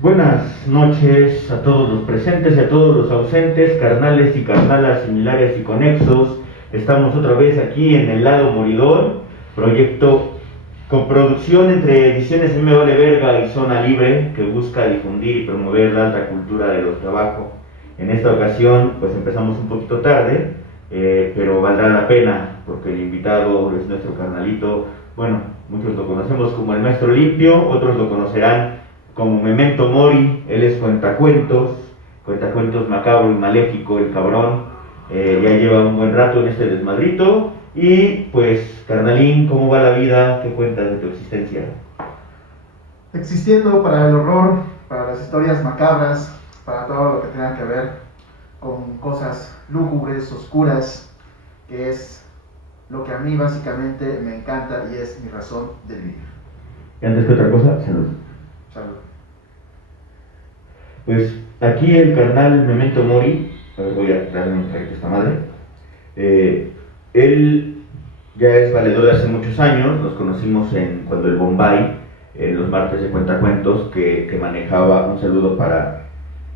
Buenas noches a todos los presentes y a todos los ausentes, carnales y carnalas similares y conexos. Estamos otra vez aquí en El Lado Moridor, proyecto con producción entre Ediciones Me Vale Verga y Zona Libre, que busca difundir y promover la alta cultura de los trabajos. En esta ocasión pues empezamos un poquito tarde, pero valdrá la pena porque el invitado es nuestro carnalito. Bueno, muchos lo conocemos como el Maestro Limpio, otros lo conocerán como Memento Mori. Él es cuentacuentos macabro y maléfico, el cabrón. Ya lleva un buen rato en este desmadrito. Y pues, carnalín, ¿cómo va la vida? ¿Qué cuentas de tu existencia? Existiendo para el horror, para las historias macabras, para todo lo que tenga que ver con cosas lúgubres, oscuras, que es lo que a mí básicamente me encanta y es mi razón de vivir. Y antes que otra cosa, salud. Salud. Pues aquí el carnal Memento Mori, a ver, voy a darle un traguito a esta madre. Él ya es valedor de hace muchos años, nos conocimos cuando el Bombay, en los martes de cuentacuentos, que manejaba. Un saludo para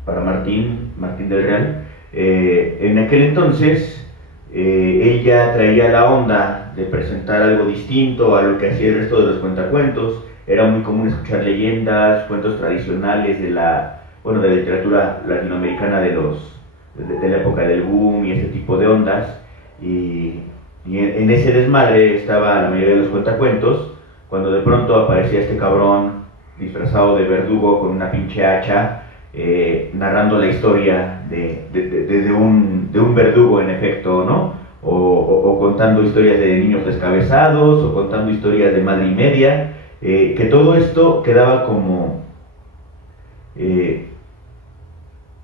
Martín del Real. En aquel entonces, ella traía la onda de presentar algo distinto a lo que hacía el resto de los cuentacuentos. Era muy común escuchar leyendas, cuentos tradicionales de la literatura latinoamericana de la época del boom y ese tipo de ondas. Y en ese desmadre estaba la mayoría de los cuentacuentos, cuando de pronto aparecía este cabrón disfrazado de verdugo con una pinche hacha, narrando la historia de un verdugo, en efecto, ¿no? O contando historias de niños descabezados, o contando historias de madre y media, que todo esto quedaba como,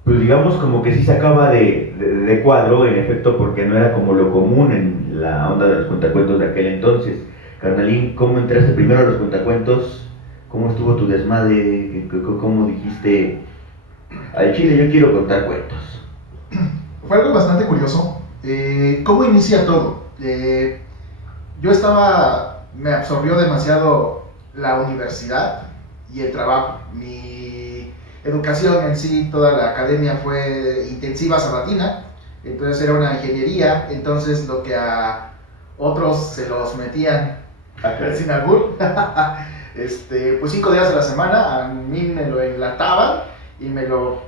pues digamos, como que sí sacaba de cuadro, en efecto, porque no era como lo común en la onda de los cuentacuentos de aquel entonces. Carnalín, ¿cómo entraste primero a los cuentacuentos? ¿Cómo estuvo tu desmadre? ¿Cómo dijiste, al chile yo quiero contar cuentos? Fue algo bastante curioso. ¿Cómo inicia todo? Me absorbió demasiado la universidad y el trabajo. Mi educación en sí, toda la academia fue intensiva sabatina, entonces era una ingeniería, entonces lo que a otros se los metían sin albur, pues 5 días de la semana, a mí me lo enlataban y me lo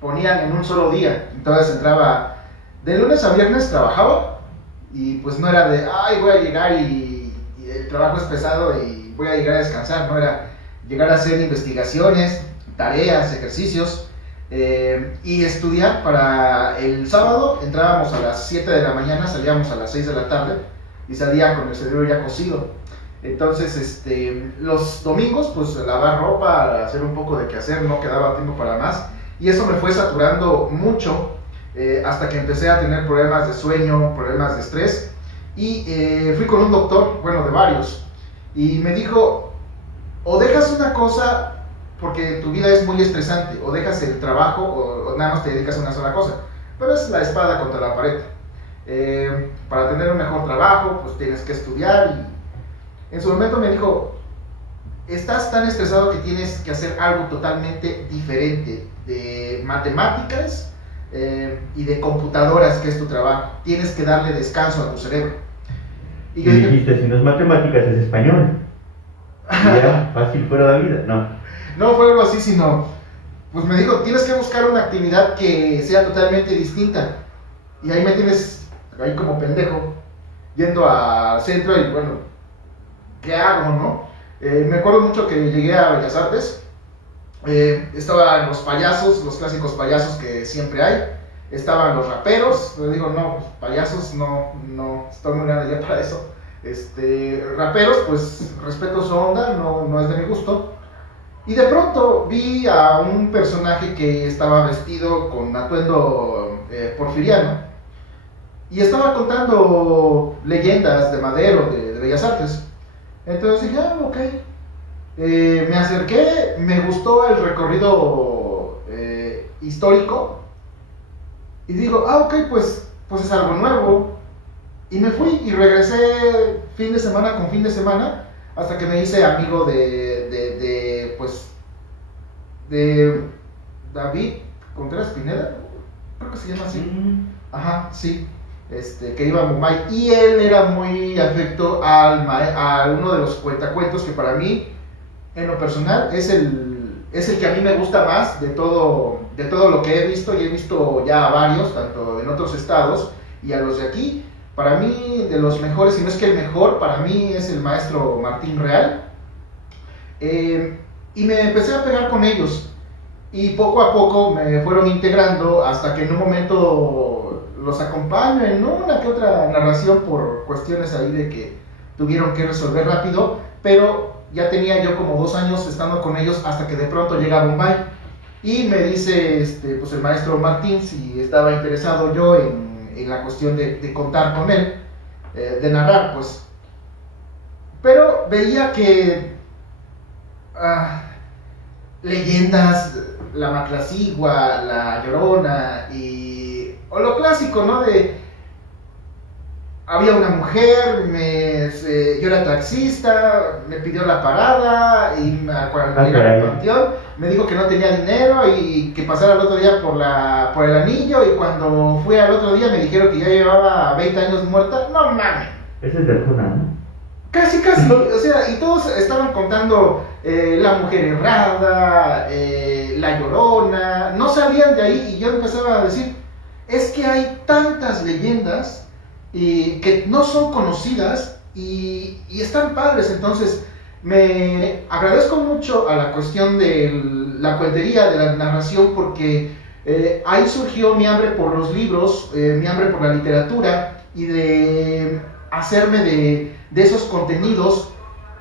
ponían en un solo día. Entonces entraba de lunes a viernes, trabajaba y pues no era de, ay, voy a llegar y el trabajo es pesado y voy a llegar a descansar, no era llegar a hacer investigaciones, tareas, ejercicios y estudiar. Para el sábado entrábamos a las 7 de la mañana, salíamos a las 6 de la tarde y salía con el cerebro ya cocido. Entonces, los domingos, pues lavar ropa, hacer un poco de quehacer, no quedaba tiempo para más. Y eso me fue saturando mucho hasta que empecé a tener problemas de sueño, problemas de estrés. Y fui con un doctor, bueno, de varios, y me dijo, o dejas una cosa porque tu vida es muy estresante, o dejas el trabajo, o nada más te dedicas a una sola cosa. Pero es la espada contra la pared. Para tener un mejor trabajo, pues tienes que estudiar. Y en su momento me dijo, estás tan estresado que tienes que hacer algo totalmente diferente de matemáticas y de computadoras, que es tu trabajo. Tienes que darle descanso a tu cerebro. Y yo dijiste, si no es matemáticas, es español. Y ya, fácil fuera la vida. No fue algo así, sino, pues me dijo, tienes que buscar una actividad que sea totalmente distinta. Y ahí me tienes, ahí como pendejo, yendo al centro y bueno, ¿qué hago, no? Me acuerdo mucho que llegué a Bellas Artes, estaban los payasos, los clásicos payasos que siempre hay, estaban los raperos. Le digo, no, pues, payasos no, estoy muy grande ya para eso. Raperos, pues respeto su onda, no es de mi gusto. Y de pronto vi a un personaje que estaba vestido con atuendo porfiriano y estaba contando leyendas de Madero, de Bellas Artes. Entonces dije, ok. Me acerqué, me gustó el recorrido histórico y digo, ok, pues es algo nuevo. Y me fui y regresé fin de semana con fin de semana hasta que me hice amigo de pues de David Contreras Pineda, creo que se llama así. Ajá, sí. Que iba a Bombay, y él era muy afecto a uno de los cuentacuentos que para mí, en lo personal, es el que a mí me gusta más de todo lo que he visto, y he visto ya a varios, tanto en otros estados y a los de aquí. Para mí, de los mejores, si no es que el mejor, para mí es el maestro Martín Real. Y me empecé a pegar con ellos, y poco a poco me fueron integrando hasta que en un momento los acompaño en una que otra narración por cuestiones ahí de que tuvieron que resolver rápido, pero ya tenía yo como 2 años estando con ellos hasta que de pronto llega Bombay y me dice pues el maestro Martín si estaba interesado yo en la cuestión de contar con él, de narrar pues. Pero veía que leyendas, la Maclacigua, la Llorona, o lo clásico, ¿no? Había una mujer, yo era taxista, me pidió la parada, y cuando llegué al panteón me dijo que no tenía dinero y que pasara el otro día por el anillo, y cuando fui al otro día me dijeron que ya llevaba 20 años muerta. No mames. Ese es de Arjona, ¿no? Casi, o sea, y todos estaban contando la mujer errada, la Llorona, no salían de ahí, y yo empezaba a decir, es que hay tantas leyendas que no son conocidas y están padres. Entonces me agradezco mucho a la cuestión de la cuentería, de la narración, porque ahí surgió mi hambre por los libros, mi hambre por la literatura, y de hacerme de esos contenidos,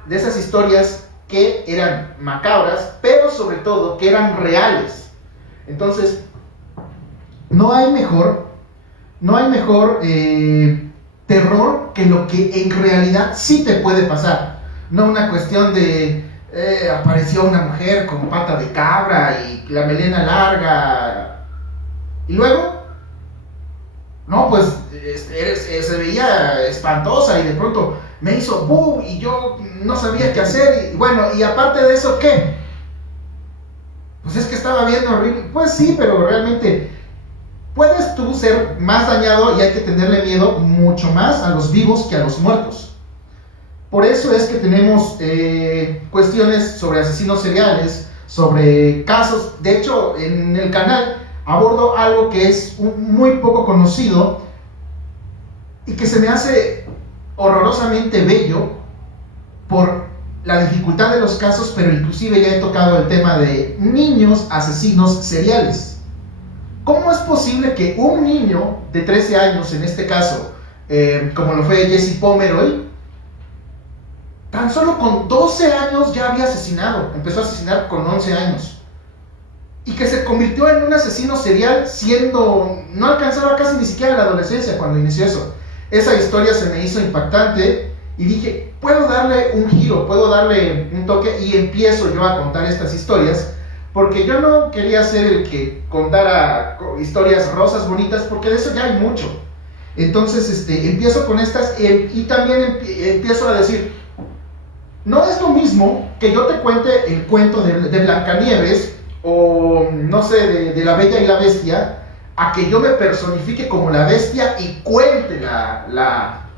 de esas historias que eran macabras, pero sobre todo que eran reales. Entonces, no hay mejor terror que lo que en realidad sí te puede pasar. No una cuestión de apareció una mujer con pata de cabra y la melena larga, y luego no, pues se veía espantosa, y de pronto me hizo boom y yo no sabía qué hacer, y bueno, y aparte de eso, ¿qué? Pues es que estaba viendo horrible. Pues sí, pero realmente puedes tú ser más dañado, y hay que tenerle miedo mucho más a los vivos que a los muertos. Por eso es que tenemos cuestiones sobre asesinos seriales, sobre casos. De hecho, en el canal abordo algo que es muy poco conocido y que se me hace horrorosamente bello por la dificultad de los casos, pero inclusive ya he tocado el tema de niños asesinos seriales. ¿Cómo es posible que un niño de 13 años, en este caso, como lo fue Jesse Pomeroy, tan solo con 12 años ya había asesinado? Empezó a asesinar con 11 años. Y que se convirtió en un asesino serial no alcanzaba casi ni siquiera la adolescencia cuando inició eso. Esa historia se me hizo impactante y dije, puedo darle un giro, puedo darle un toque, y empiezo yo a contar estas historias, porque yo no quería ser el que contara historias rosas bonitas, porque de eso ya hay mucho. Entonces empiezo con estas, y también empiezo a decir, no es lo mismo que yo te cuente el cuento de Blancanieves, o no sé, de La Bella y la Bestia, a que yo me personifique como la bestia y cuente la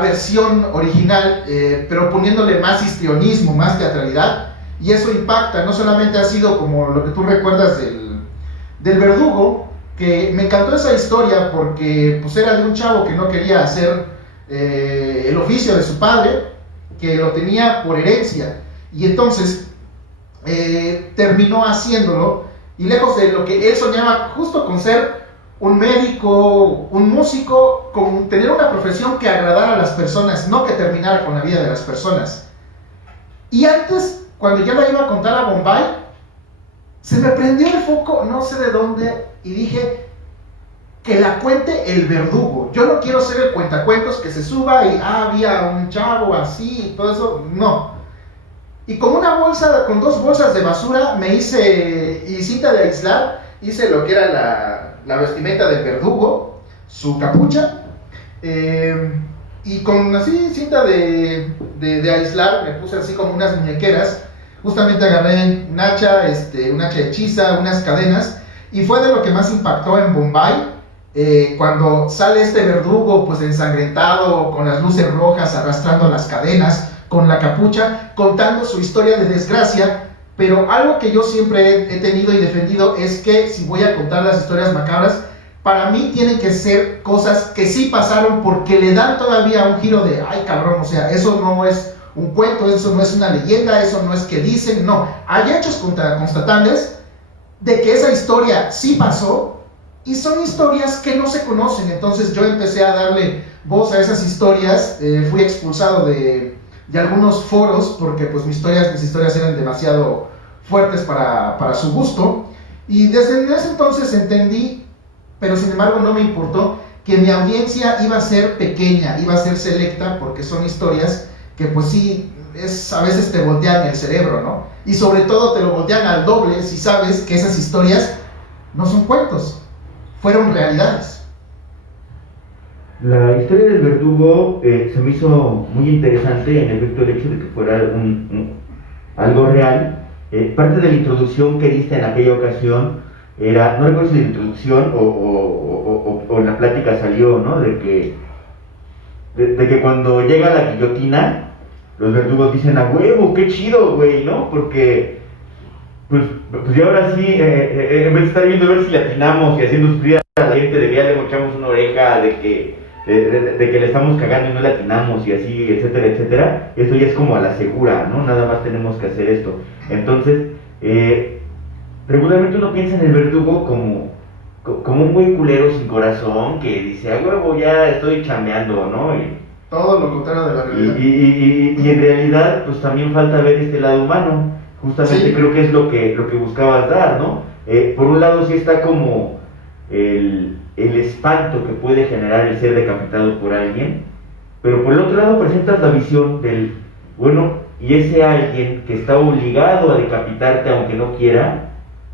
versión original, pero poniéndole más histrionismo, más teatralidad, y eso impacta. No solamente ha sido como lo que tú recuerdas del verdugo, que me encantó esa historia porque pues era de un chavo que no quería hacer el oficio de su padre, que lo tenía por herencia, y entonces terminó haciéndolo, y lejos de lo que él soñaba, justo con ser un médico, un músico, con tener una profesión que agradara a las personas, no que terminara con la vida de las personas. Y antes, cuando ya la iba a contar a Bombay, se me prendió el foco, no sé de dónde, y dije, que la cuente el verdugo. Yo no quiero ser el cuentacuentos que se suba y había un chavo así y todo eso, no. Y con 2 bolsas de basura me hice, y cinta de aislar, hice lo que era la vestimenta del verdugo, su capucha, y con así cinta de aislar me puse así como unas muñequeras Justamente agarré un hacha hechiza, unas cadenas, y fue de lo que más impactó en Bombay, cuando sale este verdugo pues ensangrentado, con las luces rojas, arrastrando las cadenas, con la capucha, contando su historia de desgracia. Pero algo que yo siempre he tenido y defendido es que si voy a contar las historias macabras, para mí tienen que ser cosas que sí pasaron, porque le dan todavía un giro de, ay cabrón, o sea, eso no es un cuento, eso no es una leyenda, eso no es que dicen, no, hay hechos constatables de que esa historia sí pasó, y son historias que no se conocen. Entonces yo empecé a darle voz a esas historias, fui expulsado de algunos foros porque pues mis historias eran demasiado fuertes para su gusto, y desde ese entonces entendí, pero sin embargo no me importó, que mi audiencia iba a ser pequeña, iba a ser selecta, porque son historias que pues sí, a veces te voltean el cerebro, ¿no? Y sobre todo te lo voltean al doble si sabes que esas historias no son cuentos, fueron realidades. La historia del verdugo se me hizo muy interesante, en efecto, el hecho de que fuera algo real. Parte de la introducción que diste en aquella ocasión era, no recuerdo si la introducción o en la plática salió, ¿no? De que cuando llega la guillotina, los verdugos dicen, a huevo, qué chido, güey, ¿no? Porque, pues y ahora sí, en vez de estar viendo a ver si le atinamos y haciendo sufrir a la gente, de que ya le mochamos una oreja, de que le estamos cagando y no le atinamos y así, etcétera, etcétera, esto ya es como a la segura, ¿no? Nada más tenemos que hacer esto. Entonces, regularmente uno piensa en el verdugo como un güey culero sin corazón que dice, a huevo, ya estoy chambeando, ¿no? Todo lo contrario de la realidad. Y en realidad, pues también falta ver este lado humano. Justamente sí. Creo que es lo que buscabas dar, ¿no? Por un lado sí está como el espanto que puede generar el ser decapitado por alguien, pero por el otro lado presentas la visión del, bueno, y ese alguien que está obligado a decapitarte aunque no quiera,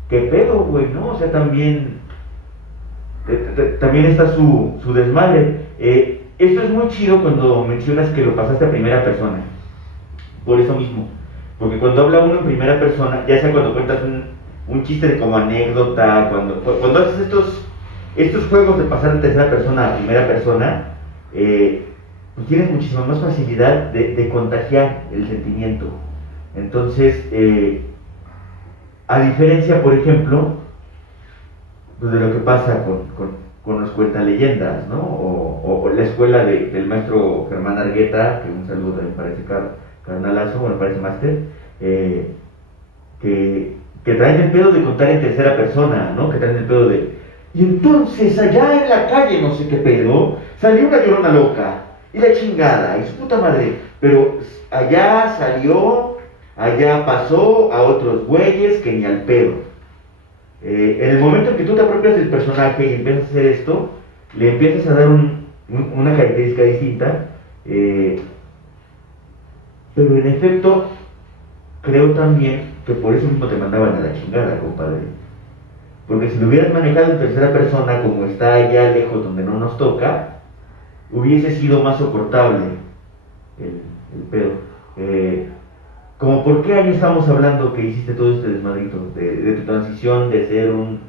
¿qué pedo, güey, no? O sea, también está su desmadre. Esto es muy chido cuando mencionas que lo pasaste a primera persona, por eso mismo, porque cuando habla uno en primera persona, ya sea cuando cuentas un chiste como anécdota, cuando haces estos juegos de pasar de tercera persona a primera persona, pues tienes muchísima más facilidad de contagiar el sentimiento. Entonces, a diferencia, por ejemplo, pues de lo que pasa con los cuentaleyendas, ¿no? O la escuela del maestro Germán Argueta, que un saludo también para ese carnalazo, bueno, para ese máster, que traen el pedo de contar en tercera persona, ¿no? Que traen el pedo de, y entonces allá en la calle no sé qué pedo, salió una llorona loca, y la chingada, y su puta madre, pero allá salió, allá pasó a otros güeyes que ni al pedo. En el momento en que tú te apropias del personaje y empiezas a hacer esto, le empiezas a dar una característica distinta, pero en efecto, creo también que por eso mismo te mandaban a la chingada, compadre. Porque si lo hubieras manejado en tercera persona, como está allá lejos donde no nos toca, hubiese sido más soportable el pedo. Como por qué año estamos hablando que hiciste todo este desmadrito de tu transición de ser un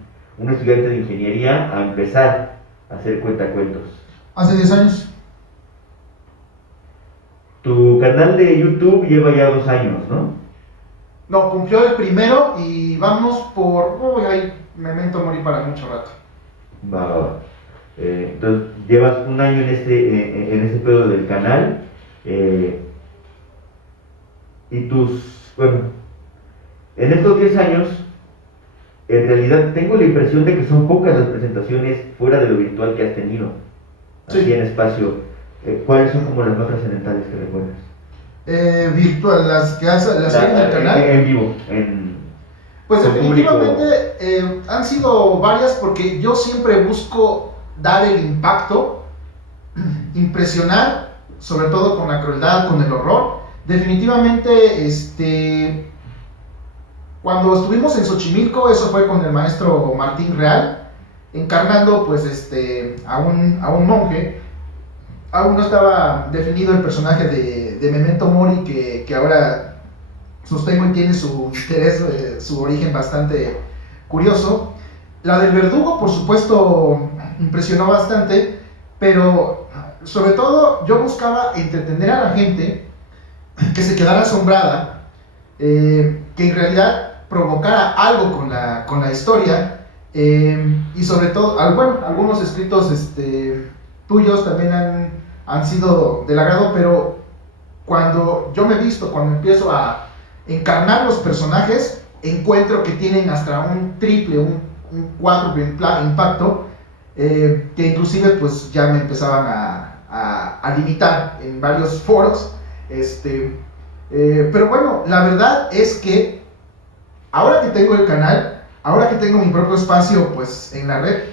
estudiante de ingeniería a empezar a hacer cuentacuentos. Hace 10 años. Tu canal de YouTube lleva ya 2 años, ¿no? No, cumplió el primero y vamos por... Uy, ahí me mento a morir para mucho rato. Va. Entonces, llevas 1 año en este pedo del canal. Y bueno, en estos 10 años, en realidad tengo la impresión de que son pocas las presentaciones fuera de lo virtual que has tenido, así sí. En espacio. ¿Cuáles son como las más trascendentales que recuerdas? Virtual, las que hay en el canal. En vivo, pues definitivamente han sido varias, porque yo siempre busco dar el impacto, impresionar, sobre todo con la crueldad, con el horror. Definitivamente, cuando estuvimos en Xochimilco, eso fue con el maestro Martín Real, encarnando pues a un monje. Aún no estaba definido el personaje de Memento Mori, que ahora sostengo y tiene su interés, su origen bastante curioso. La del verdugo, por supuesto, impresionó bastante, pero sobre todo yo buscaba entretener a la gente, que se quedara asombrada, que en realidad provocara algo con la historia, y sobre todo, bueno, algunos escritos tuyos también han sido del agrado, pero cuando yo me he visto, cuando empiezo a encarnar los personajes, encuentro que tienen hasta un triple, un cuádruple impacto, que inclusive pues ya me empezaban a limitar en varios foros, pero bueno, la verdad es que ahora que tengo el canal, ahora que tengo mi propio espacio pues en la red,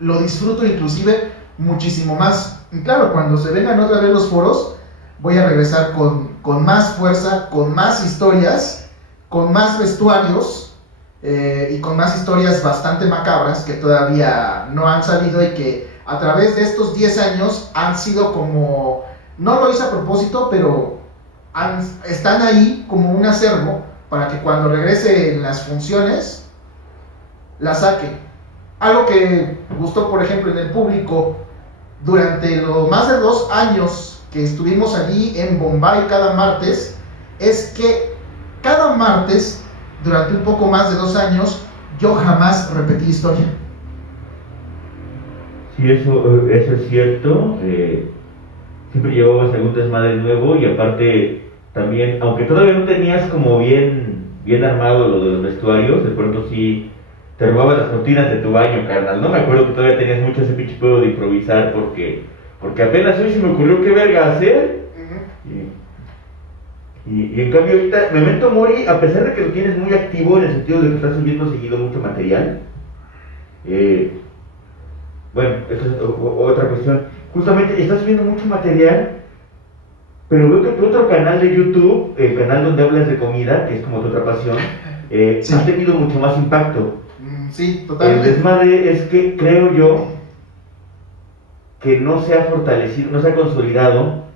lo disfruto inclusive muchísimo más. Y claro, cuando se vengan otra vez los foros, voy a regresar con más fuerza, con más historias, con más vestuarios, y con más historias bastante macabras que todavía no han salido y que a través de estos 10 años han sido como, no lo hice a propósito, pero están ahí como un acervo para que cuando regrese en las funciones la saque. Algo que gustó, por ejemplo, en el público durante los más de 2 años que estuvimos allí en Bombay cada martes, es que cada martes durante un poco más de 2 años yo jamás repetí historia. Sí, eso es cierto. Siempre llevabas algún desmadre nuevo y aparte también, aunque todavía no tenías como bien armado lo de los vestuarios, de pronto sí te robabas las cortinas de tu baño, carnal. No me acuerdo que todavía tenías mucho ese pinche pedo de improvisar porque apenas hoy se me ocurrió qué verga hacer. Y en cambio ahorita, Memento Mori, a pesar de que lo tienes muy activo en el sentido de que estás subiendo seguido mucho material, bueno, esta es otra cuestión. Justamente estás subiendo mucho material, pero veo que tu otro canal de YouTube, el canal donde hablas de comida, que es como tu otra pasión, sí, ha tenido mucho más impacto. Sí, totalmente. El desmadre es que creo yo que no se ha fortalecido, no se ha consolidado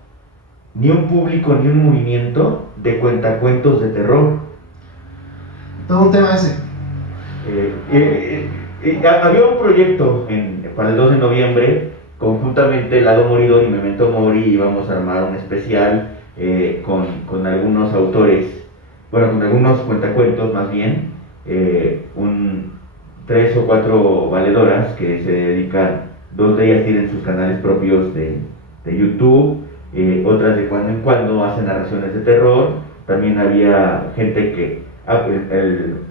ni un público ni un movimiento de cuentacuentos de terror. Todo un tema ese. Había un proyecto para el 2 de noviembre, conjuntamente Lado Moridor y Memento Mori íbamos a armar un especial con algunos autores, bueno, con algunos cuentacuentos más bien, 3 o 4 valedoras que se dedican, 2 de ellas tienen sus canales propios de YouTube, otras de cuando en cuando hacen narraciones de terror. También había gente que el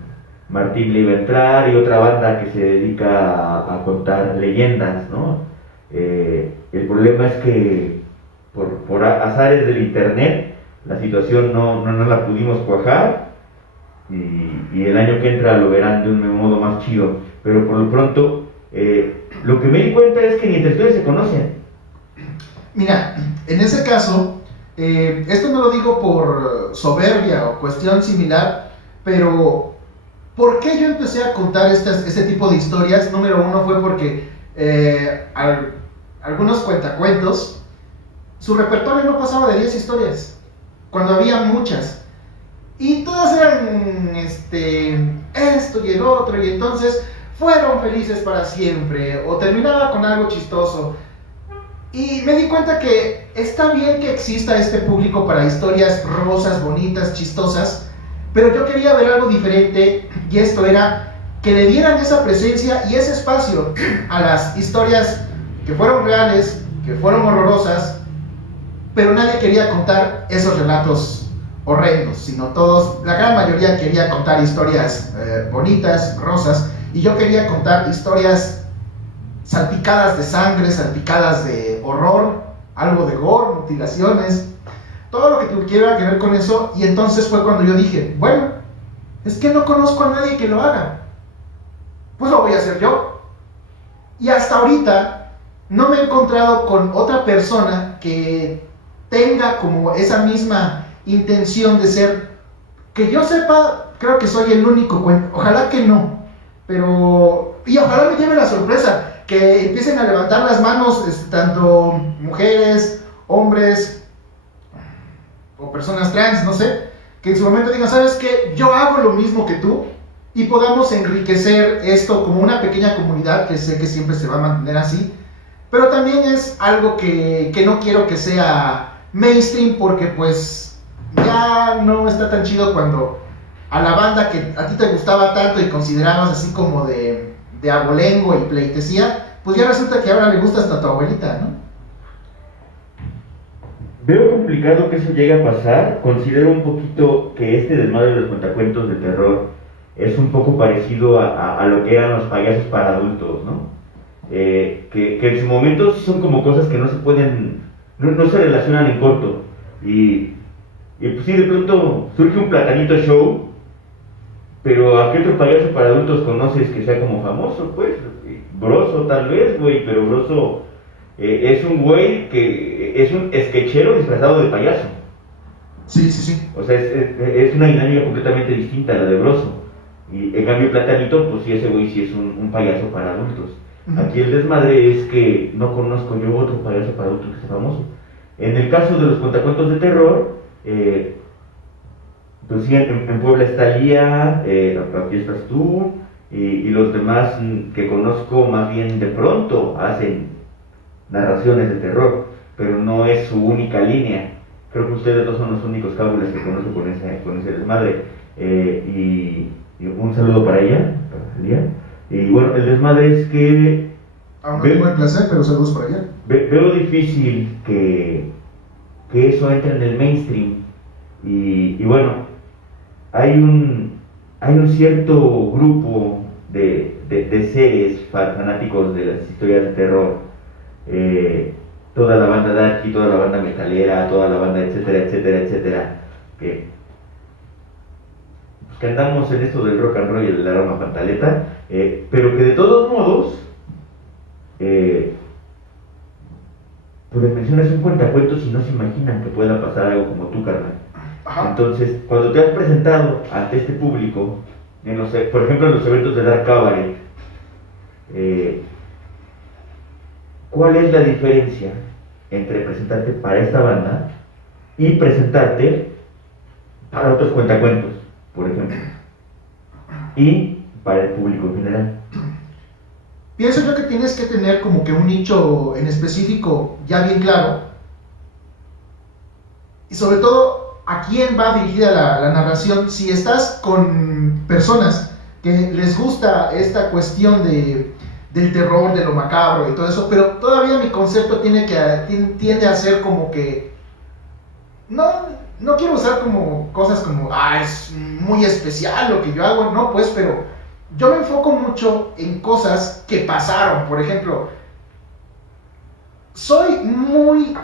Martín le iba a entrar y otra banda que se dedica a contar leyendas, ¿no? El problema es que por azares del internet la situación no la pudimos cuajar y el año que entra lo verán de un modo más chido, pero por lo pronto lo que me di cuenta es que ni entre ustedes se conocen. Mira, en ese caso, esto no lo digo por soberbia o cuestión similar, pero ¿por qué yo empecé a contar este tipo de historias? Número uno fue porque algunos cuentacuentos, su repertorio no pasaba de 10 historias, cuando había muchas. Y todas eran esto y el otro, y entonces fueron felices para siempre, o terminaba con algo chistoso. Y me di cuenta que está bien que exista este público para historias rosas, bonitas, chistosas, pero yo quería ver algo diferente, y esto era que le dieran esa presencia y ese espacio a las historias que fueron reales, que fueron horrorosas, pero nadie quería contar esos relatos horrendos, sino todos, la gran mayoría quería contar historias bonitas, rosas, y yo quería contar historias salpicadas de sangre, salpicadas de horror, algo de gore, mutilaciones, todo lo que tuviera que ver con eso. Y entonces fue cuando yo dije, bueno, es que no conozco a nadie que lo haga, pues lo voy a hacer yo. Y hasta ahorita no me he encontrado con otra persona que tenga como esa misma intención de ser, que yo sepa, creo que soy el único cuento, ojalá que no, pero, y ojalá me lleve la sorpresa, que empiecen a levantar las manos, tanto mujeres, hombres o personas trans, no sé, que en su momento digan, ¿sabes qué? Yo hago lo mismo que tú y podamos enriquecer esto como una pequeña comunidad, que sé que siempre se va a mantener así, pero también es algo que no quiero que sea mainstream, porque pues ya no está tan chido cuando a la banda que a ti te gustaba tanto y considerabas así como de abolengo y pleitesía, pues ya resulta que ahora le gusta hasta tu abuelita, ¿no? Veo complicado que eso llegue a pasar. Considero un poquito que este desmadre de los cuentacuentos de terror es un poco parecido a lo que eran los payasos para adultos, ¿no? Que en su momento sí son como cosas que no se pueden, no se relacionan en corto. Y pues sí, de pronto surge un platanito show, pero ¿a qué otro payaso para adultos conoces que sea como famoso? Pues, Broso tal vez, güey, pero Broso es un güey que es un sketchero disfrazado de payaso. Sí, sí, sí. O sea, es una dinámica completamente distinta a la de Broso. Y en cambio Platanito, pues sí, ese güey sí es un payaso para adultos. Aquí el desmadre es que no conozco yo otro payaso para adultos que sea famoso. En el caso de los cuentacuentos de terror, pues sí, en Puebla está Lía, aquí estás tú, y los demás que conozco más bien de pronto hacen narraciones de terror, pero no es su única línea. Creo que ustedes dos son los únicos cábulas que conozco con ese desmadre. Y un saludo para ella, para Lía. Y bueno, el desmadre es que... Aún no tengo el placer, pero saludos para ella. Veo difícil que eso entre en el mainstream. Y bueno, hay un cierto grupo de seres fanáticos de las historias de terror. Toda la banda darky, toda la banda metalera, toda la banda etcétera, etcétera, etcétera. Que andamos en esto del rock and roll y de la rama pantaleta, pero que de todos modos, pues mencionas un cuentacuentos y no se imaginan que pueda pasar algo como tú, carnal. Ajá. Entonces, cuando te has presentado ante este público, por ejemplo en los eventos de Dark Cabaret, ¿cuál es la diferencia entre presentarte para esta banda y presentarte para otros cuentacuentos, por ejemplo, y para el público en general? Pienso yo que tienes que tener como que un nicho en específico ya bien claro, y sobre todo a quién va dirigida la narración. Si estás con personas que les gusta esta cuestión del terror, de lo macabro y todo eso, pero todavía mi concepto tiende a ser como que no quiero usar como cosas como es muy especial lo que yo hago, no, pues, pero yo me enfoco mucho en cosas que pasaron. Por ejemplo, soy muy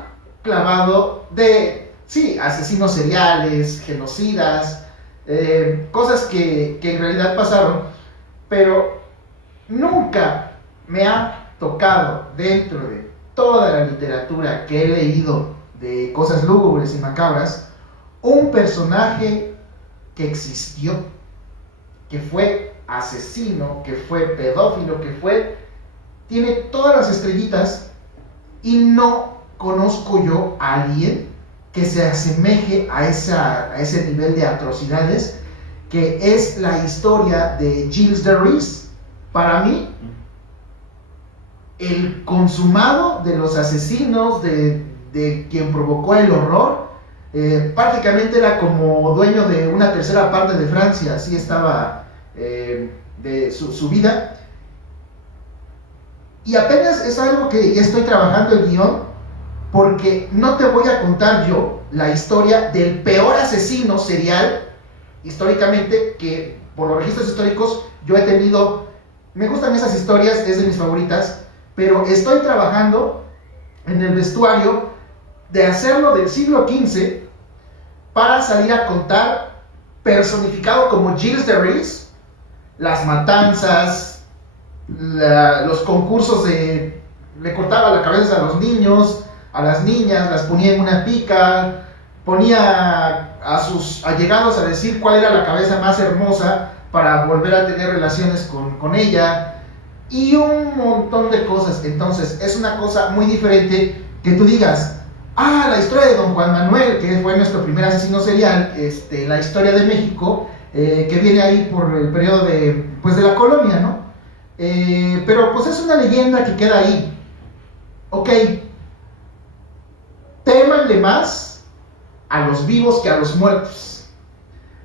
clavado de, sí, asesinos seriales, genocidas, cosas que en realidad pasaron, pero nunca me ha tocado dentro de toda la literatura que he leído de cosas lúgubres y macabras, un personaje que existió, que fue asesino, que fue pedófilo, tiene todas las estrellitas, y no conozco yo a alguien que se asemeje a ese nivel de atrocidades, que es la historia de Gilles de Rais. Para mí, el consumado de los asesinos, de quien provocó el horror, prácticamente era como dueño de una tercera parte de Francia. Así estaba de su vida, y apenas es algo que ya estoy trabajando el guión, porque no te voy a contar yo la historia del peor asesino serial históricamente, que por los registros históricos yo he tenido. Me gustan esas historias, es de mis favoritas, pero estoy trabajando en el vestuario de hacerlo del siglo XV para salir a contar personificado como Gilles de Rais, las matanzas, los concursos le cortaba la cabeza a los niños, a las niñas, las ponía en una pica, ponía a sus allegados a decir cuál era la cabeza más hermosa para volver a tener relaciones con ella, y un montón de cosas. Entonces es una cosa muy diferente que tú digas, la historia de don Juan Manuel, que fue nuestro primer asesino serial, la historia de México, que viene ahí por el periodo de la colonia, ¿no? Pero pues es una leyenda que queda ahí. Ok, témanle más a los vivos que a los muertos.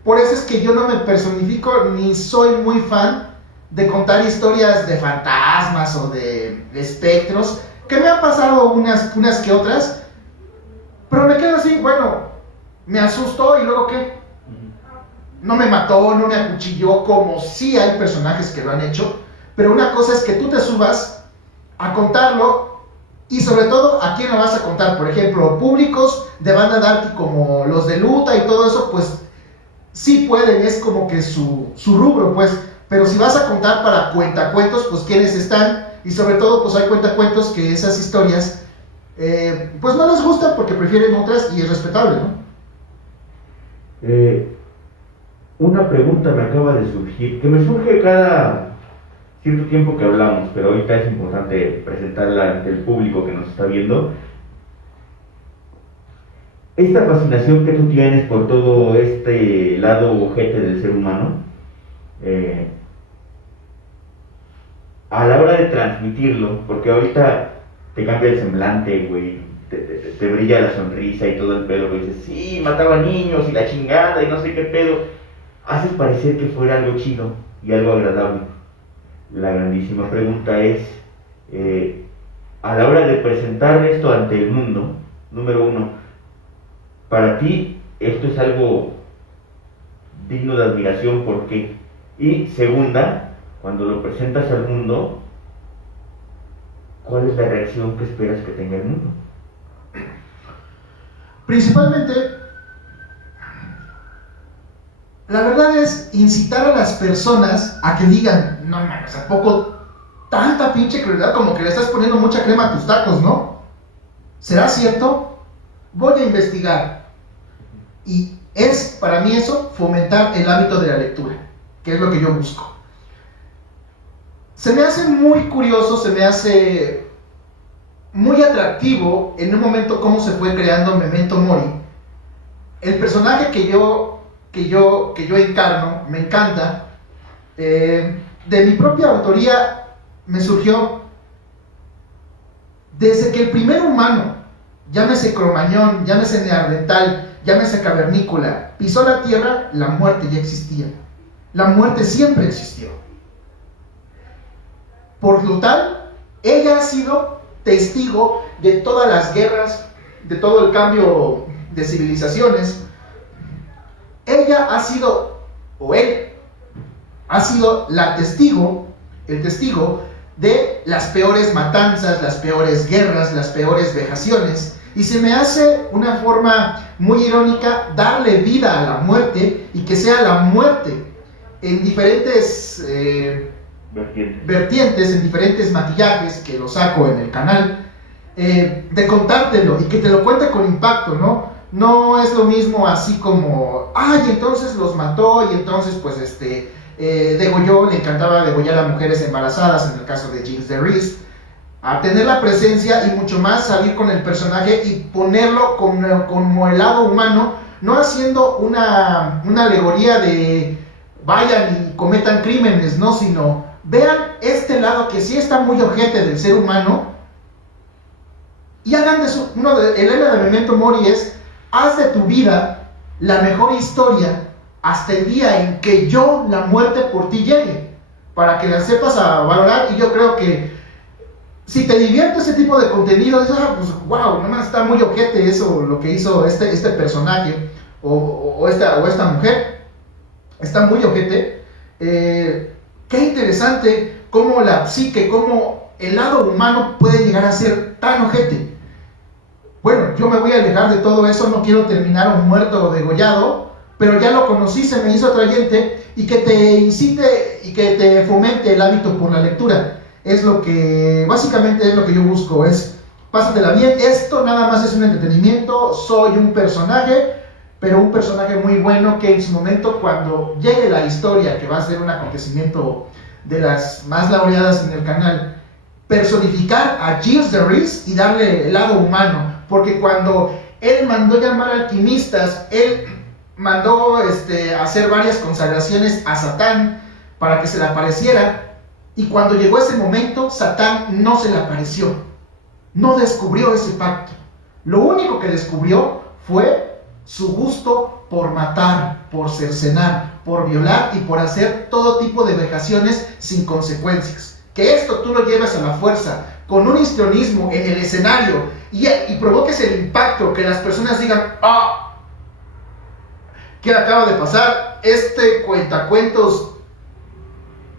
Por eso es que yo no me personifico ni soy muy fan de contar historias de fantasmas o de espectros, que me han pasado unas que otras, pero me quedo así, bueno, me asustó y luego ¿qué? No me mató, no me acuchilló, como sí hay personajes que lo han hecho, pero una cosa es que tú te subas a contarlo y sobre todo a quién lo vas a contar. Por ejemplo, públicos de banda dark como los de Luta y todo eso, pues sí pueden, es como que su rubro, pues. Pero si vas a contar para cuentacuentos, pues quiénes están, y sobre todo pues hay cuentacuentos que esas historias pues no les gustan porque prefieren otras y es respetable, ¿no? Una pregunta me acaba de surgir, que me surge cada cierto tiempo que hablamos, pero ahorita es importante presentarla ante el público que nos está viendo. Esta fascinación que tú tienes por todo este lado ojete del ser humano, a la hora de transmitirlo, porque ahorita te cambia el semblante, güey, te brilla la sonrisa y todo el pedo, güey, dices, sí, mataba niños y la chingada y no sé qué pedo, haces parecer que fuera algo chido y algo agradable. La grandísima pregunta es, a la hora de presentar esto ante el mundo, número uno, para ti esto es algo digno de admiración, ¿por qué? Y segunda, cuando lo presentas al mundo, ¿cuál es la reacción que esperas que tenga el mundo? Principalmente, la verdad es incitar a las personas a que digan, no mames, ¿a poco tanta pinche crueldad? Como que le estás poniendo mucha crema a tus tacos, ¿no? ¿Será cierto? Voy a investigar. Y es, para mí eso, fomentar el hábito de la lectura, que es lo que yo busco. Se me hace muy curioso, se me hace muy atractivo en un momento cómo se fue creando Memento Mori. El personaje que yo encarno, me encanta. De mi propia autoría me surgió desde que el primer humano, llámese Cromañón, llámese Neandertal, llámese Cavernícola, pisó la tierra, la muerte ya existía. La muerte siempre existió. Por lo tal, ella ha sido testigo de todas las guerras, de todo el cambio de civilizaciones. Ella ha sido, o él, ha sido el testigo de las peores matanzas, las peores guerras, las peores vejaciones. Y se me hace una forma muy irónica darle vida a la muerte y que sea la muerte en diferentes vertientes, en diferentes maquillajes que lo saco en el canal, de contártelo y que te lo cuente con impacto, ¿no? No es lo mismo así como, ay, entonces los mató y entonces pues degolló, le encantaba degollar a mujeres embarazadas, en el caso de Gilles de Rais, a tener la presencia y mucho más salir con el personaje y ponerlo como el lado humano, no haciendo una alegoría de vayan y cometan crímenes, no, sino vean este lado que sí está muy ojete del ser humano y hagan de su, el lema de Memento Mori es, haz de tu vida la mejor historia hasta el día en que yo, la muerte por ti, llegue, para que la sepas a valorar. Y yo creo que si te divierte ese tipo de contenido, dices, pues wow, nomás está muy ojete eso, lo que hizo este personaje o esta mujer, está muy ojete. Qué interesante cómo la psique, cómo el lado humano puede llegar a ser tan ojete. Bueno, yo me voy a alejar de todo eso, no quiero terminar un muerto o degollado, pero ya lo conocí, se me hizo atrayente, y que te incite y que te fomente el hábito por la lectura. Es lo que, básicamente es lo que yo busco, es pásatela bien, esto nada más es un entretenimiento, soy un personaje, pero un personaje muy bueno que en su momento, cuando llegue la historia, que va a ser un acontecimiento de las más laureadas en el canal, personificar a Gilles de Rais y darle el lado humano, porque cuando él mandó llamar alquimistas, él mandó hacer varias consagraciones a Satán para que se le apareciera, y cuando llegó ese momento, Satán no se le apareció, no descubrió ese pacto. Lo único que descubrió fue su gusto por matar, por cercenar, por violar y por hacer todo tipo de vejaciones sin consecuencias. Que esto tú lo lleves a la fuerza, con un histrionismo en el escenario, y provoques el impacto, que las personas digan: ¡ah! ¿Qué acaba de pasar? Este cuentacuentos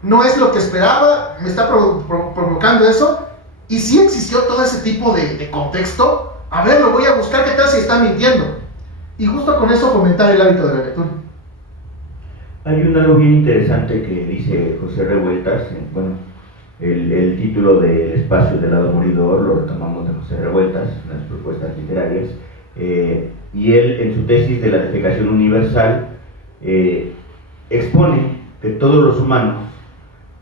no es lo que esperaba, me está provocando eso. Y sí existió todo ese tipo de contexto. A ver, lo voy a buscar, ¿qué tal si está mintiendo? Y justo con eso fomentar el hábito de la lectura. Hay algo bien interesante que dice José Revueltas. Bueno, el título del espacio del lado moridor lo retomamos de José Revueltas, en las propuestas literarias. Y él, en su tesis de la defecación universal, expone que todos los humanos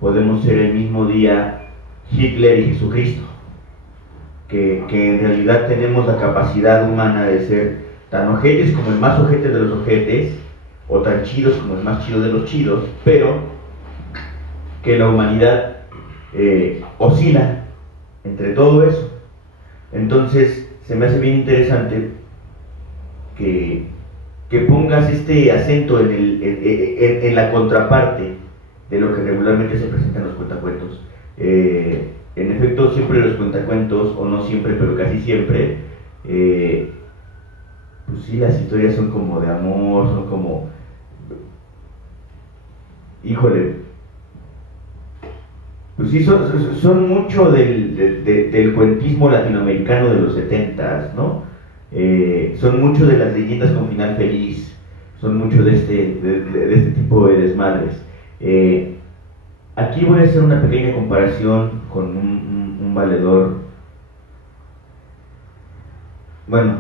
podemos ser el mismo día Hitler y Jesucristo, que en realidad tenemos la capacidad humana de ser tan ojetes como el más ojete de los ojetes, o tan chidos como el más chido de los chidos, pero que la humanidad oscila entre todo eso. Entonces se me hace bien interesante que pongas este acento en la contraparte de lo que regularmente se presenta en los cuentacuentos. En efecto, siempre los cuentacuentos, o no siempre, pero casi siempre, pues sí, las historias son como de amor, son como... Híjole, pues sí, son mucho del cuentismo latinoamericano de los 70s, ¿no? Son mucho de las leyendas con final feliz, son mucho de este tipo de desmadres. Aquí voy a hacer una pequeña comparación con un valedor. Bueno,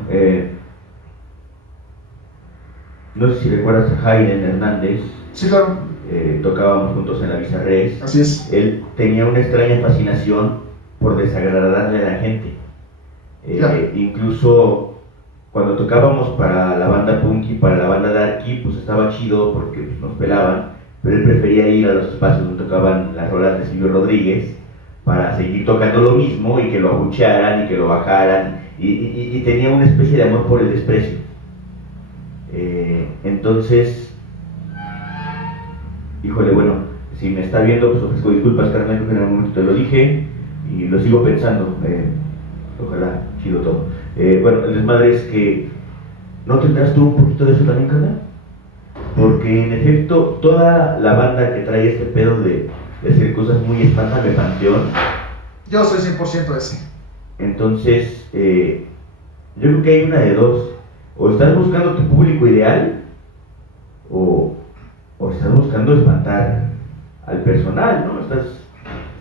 no sé si recuerdas a Jaime Hernández. Sí, claro. Tocábamos juntos en la Bizarres. Así es. Él tenía una extraña fascinación por desagradarle a la gente. Incluso cuando tocábamos para la banda punk y para la banda darky, pues estaba chido porque pues, nos pelaban, pero él prefería ir a los espacios donde tocaban las rolas de Silvio Rodríguez para seguir tocando lo mismo y que lo abuchearan y que lo bajaran, y tenía una especie de amor por el desprecio. Entonces, híjole, bueno, si me está viendo, pues ofrezco disculpas, carnal, porque en algún momento te lo dije y lo sigo pensando. Ojalá, chido todo. Bueno, el desmadre es que ¿no tendrás tú un poquito de eso también, carnal? Porque en efecto, toda la banda que trae este pedo de hacer cosas muy espantas de panteón. Yo soy 100% ese. Entonces, yo creo que hay una de dos. O estás buscando tu público ideal, o estás buscando espantar al personal, ¿no? Estás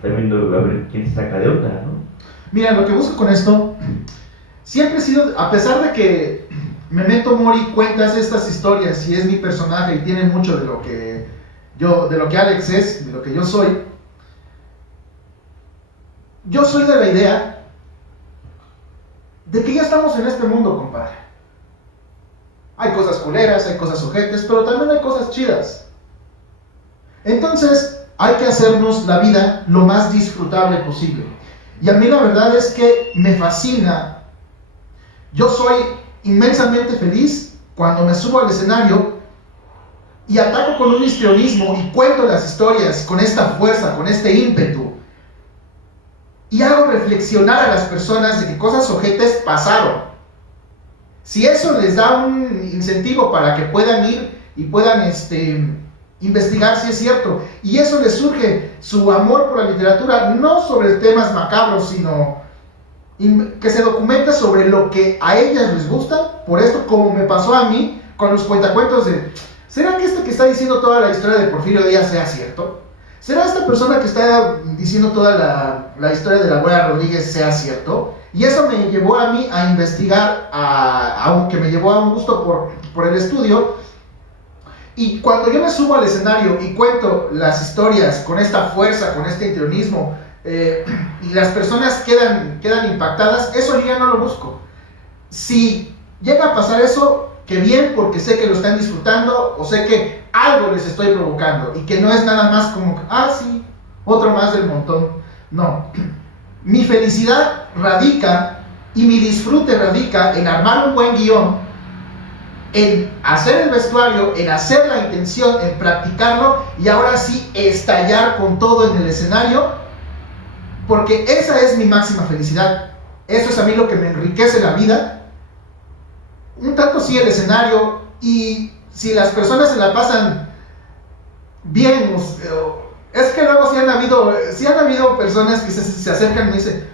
viendo a ver quién se saca de onda, ¿no? Mira, lo que busco con esto, siempre he sido, a pesar de que Memento Mori cuentas estas historias y es mi personaje y tiene mucho de lo que Alex es, de lo que yo soy de la idea de que ya estamos en este mundo, compadre. Hay cosas culeras, hay cosas ojetes, pero también hay cosas chidas. Entonces, hay que hacernos la vida lo más disfrutable posible. Y a mí la verdad es que me fascina. Yo soy inmensamente feliz cuando me subo al escenario y ataco con un histrionismo y cuento las historias con esta fuerza, con este ímpetu. Y hago reflexionar a las personas de que cosas ojetes pasaron. Si eso les da un incentivo para que puedan ir y puedan investigar si es cierto, y eso les surge su amor por la literatura, no sobre temas macabros, sino que se documenta sobre lo que a ellas les gusta. Por esto, como me pasó a mí con los cuentacuentos de ¿será que este que está diciendo toda la historia de Porfirio Díaz sea cierto? ¿Será esta persona que está diciendo toda la historia de la abuela Rodríguez sea cierto? Y eso me llevó a mí a investigar, aunque me llevó a un gusto por el estudio. Y cuando yo me subo al escenario y cuento las historias con esta fuerza, con este intrionismo, y las personas quedan impactadas, eso yo ya no lo busco. Si llega a pasar eso, que bien, porque sé que lo están disfrutando o sé que algo les estoy provocando y que no es nada más como, sí, otro más del montón. No, mi felicidad radica y mi disfrute radica en armar un buen guión, en hacer el vestuario, en hacer la intención, en practicarlo y ahora sí estallar con todo en el escenario, porque esa es mi máxima felicidad. Eso es a mí lo que me enriquece la vida. Un tanto sí el escenario, y si las personas se la pasan bien, es que luego sí han habido personas que se acercan y me dicen: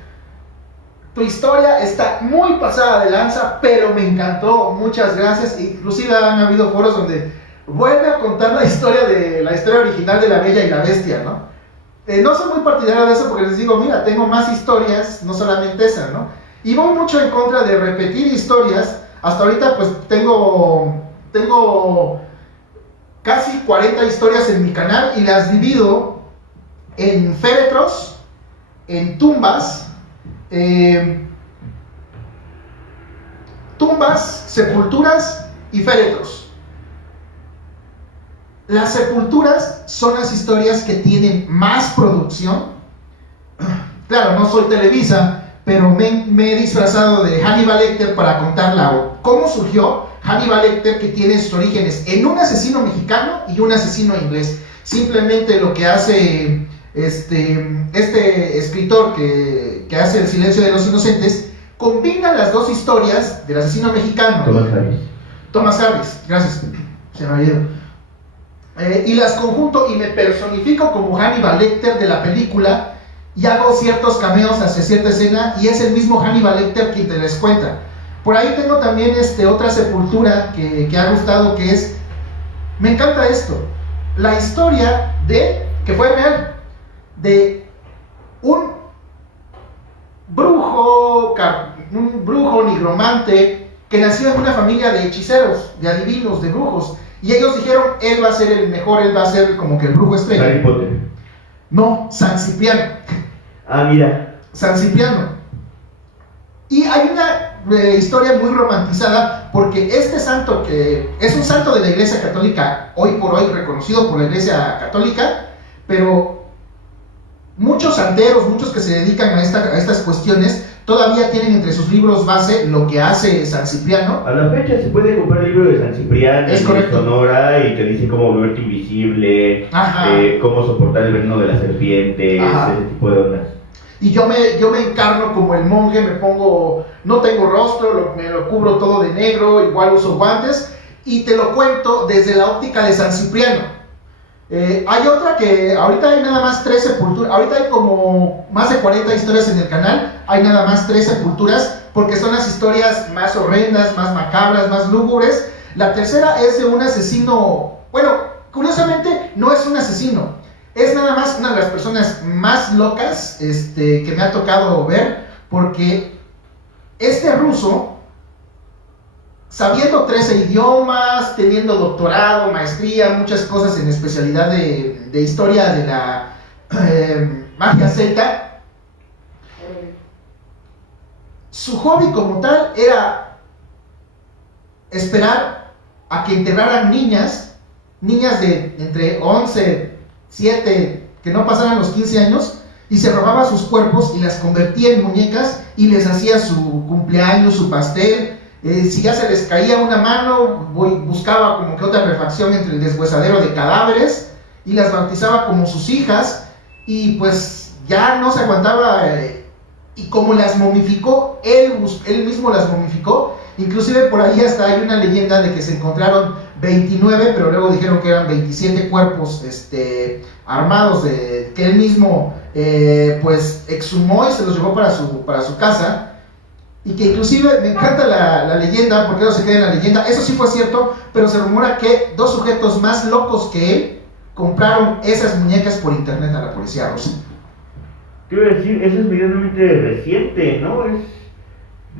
tu historia está muy pasada de lanza, pero me encantó, muchas gracias. Inclusive han habido foros donde vuelve a contar la historia original de La Bella y la Bestia, ¿no? No soy muy partidario de eso porque les digo, mira, tengo más historias, no solamente esa, ¿no? Y voy mucho en contra de repetir historias. Hasta ahorita pues tengo casi 40 historias en mi canal y las divido en féretros, en tumbas, sepulturas y féretros. Las sepulturas son las historias que tienen más producción. Claro, no soy Televisa, pero me he disfrazado de Hannibal Lecter para contar cómo surgió Hannibal Lecter, que tiene sus orígenes en un asesino mexicano y un asesino inglés. Simplemente lo que hace este escritor que hace El silencio de los inocentes, combina las dos historias del asesino mexicano, Thomas Harris, gracias, se me ha ido, y las conjunto y me personifico como Hannibal Lecter de la película, y hago ciertos cameos hacia cierta escena y es el mismo Hannibal Lecter quien te les cuenta. Por ahí tengo también otra sepultura que ha gustado, que es, me encanta esto, la historia que fue real, de un brujo nigromante que nació en una familia de hechiceros, de adivinos, de brujos, y ellos dijeron, él va a ser el mejor, él va a ser como que el brujo estrella. Harry Potter. No, San Cipriano. Mira. San Cipriano. Y hay una historia muy romantizada, porque este santo, que es un santo de la Iglesia Católica, hoy por hoy reconocido por la Iglesia Católica, pero muchos santeros, muchos que se dedican a estas cuestiones, todavía tienen entre sus libros base lo que hace San Cipriano. A la fecha se puede comprar el libro de San Cipriano en Sonora y te dice cómo volverte invisible, cómo soportar el veneno de la serpiente, ese tipo de ondas. Y yo me encarno como el monje, no tengo rostro, me lo cubro todo de negro, igual uso guantes, y te lo cuento desde la óptica de San Cipriano. Hay otra que ahorita hay nada más 3 sepulturas, ahorita hay como más de 40 historias en el canal, hay nada más 3 sepulturas, porque son las historias más horrendas, más macabras, más lúgubres. La tercera es de un asesino, bueno, curiosamente no es un asesino, es nada más una de las personas más locas que me ha tocado ver, porque este ruso, sabiendo 13 idiomas, teniendo doctorado, maestría, muchas cosas en especialidad de historia de la magia celta, su hobby como tal era esperar a que enterraran niñas de entre 11, 7, que no pasaran los 15 años, y se robaba sus cuerpos y las convertía en muñecas y les hacía su cumpleaños, su pastel. Si ya se les caía una mano, buscaba como que otra refacción entre el deshuesadero de cadáveres y las bautizaba como sus hijas, y pues ya no se aguantaba, y como las momificó, él mismo las momificó. Inclusive por ahí hasta hay una leyenda de que se encontraron 29, pero luego dijeron que eran 27 cuerpos armados, que él mismo pues exhumó y se los llevó para su casa. Y que inclusive me encanta la leyenda, porque no se queda en la leyenda, eso sí fue cierto, pero se rumora que 2 sujetos más locos que él compraron esas muñecas por internet a la policía rusa. Te iba a decir, eso es medianamente reciente, ¿no? Es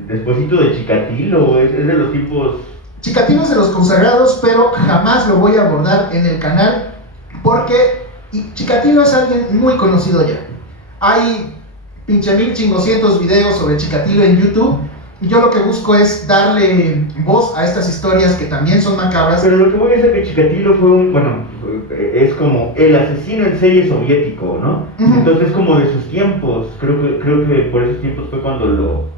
despuésito de Chikatilo, es de los tipos... Chikatilo es de los consagrados, pero jamás lo voy a abordar en el canal, porque Chikatilo es alguien muy conocido ya. Hay pinche 1500 videos sobre Chikatilo en YouTube, yo lo que busco es darle voz a estas historias que también son macabras. Pero lo que voy a decir es que Chikatilo fue es como el asesino en serie soviético, ¿no? Uh-huh. Entonces como de sus tiempos, creo que por esos tiempos fue cuando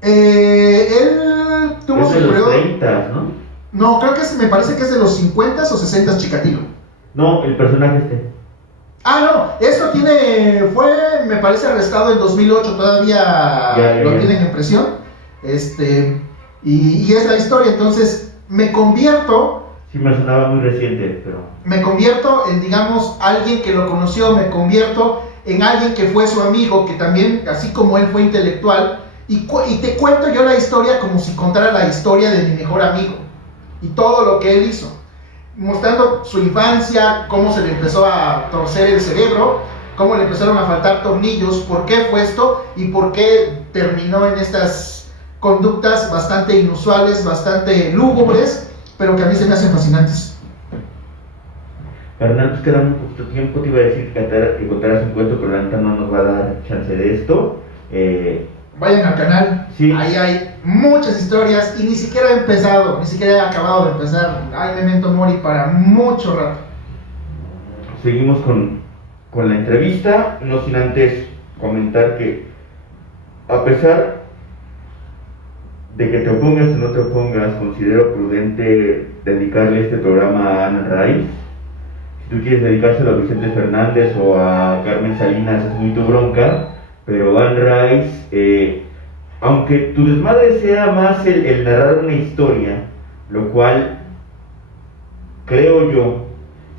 Él tuvo es su de los periodo... 30, ¿no? No, creo que me parece que es de los 50s o 60s Chikatilo. No, el personaje este. Ah, no, esto me parece arrestado en 2008, todavía lo tienen en prisión, y es la historia. Entonces me convierto me sonaba muy reciente, pero... Me convierto en, digamos, alguien que lo conoció, me convierto en alguien que fue su amigo, que también, así como él fue intelectual, y te cuento yo la historia como si contara la historia de mi mejor amigo, y todo lo que él hizo, mostrando su infancia, cómo se le empezó a torcer el cerebro, cómo le empezaron a faltar tornillos, por qué fue esto, y por qué terminó en estas conductas bastante inusuales, bastante lúgubres, pero que a mí se me hacen fascinantes. Carnal, pues queda muy poquito tiempo, te iba a decir que contaras un cuento, pero la neta no nos va a dar chance de esto. Vayan al canal, sí. Ahí hay muchas historias y ni siquiera he empezado, ni siquiera he acabado de empezar. Hay Memento Mori para mucho rato. Seguimos con la entrevista, no sin antes comentar que a pesar de que te opongas o no te opongas, considero prudente dedicarle este programa a Anne Rice. Si tú quieres dedicárselo a Vicente Fernández o a Carmen Salinas, es muy tu bronca, pero Anne Rice, aunque tu desmadre sea más el narrar una historia, lo cual creo yo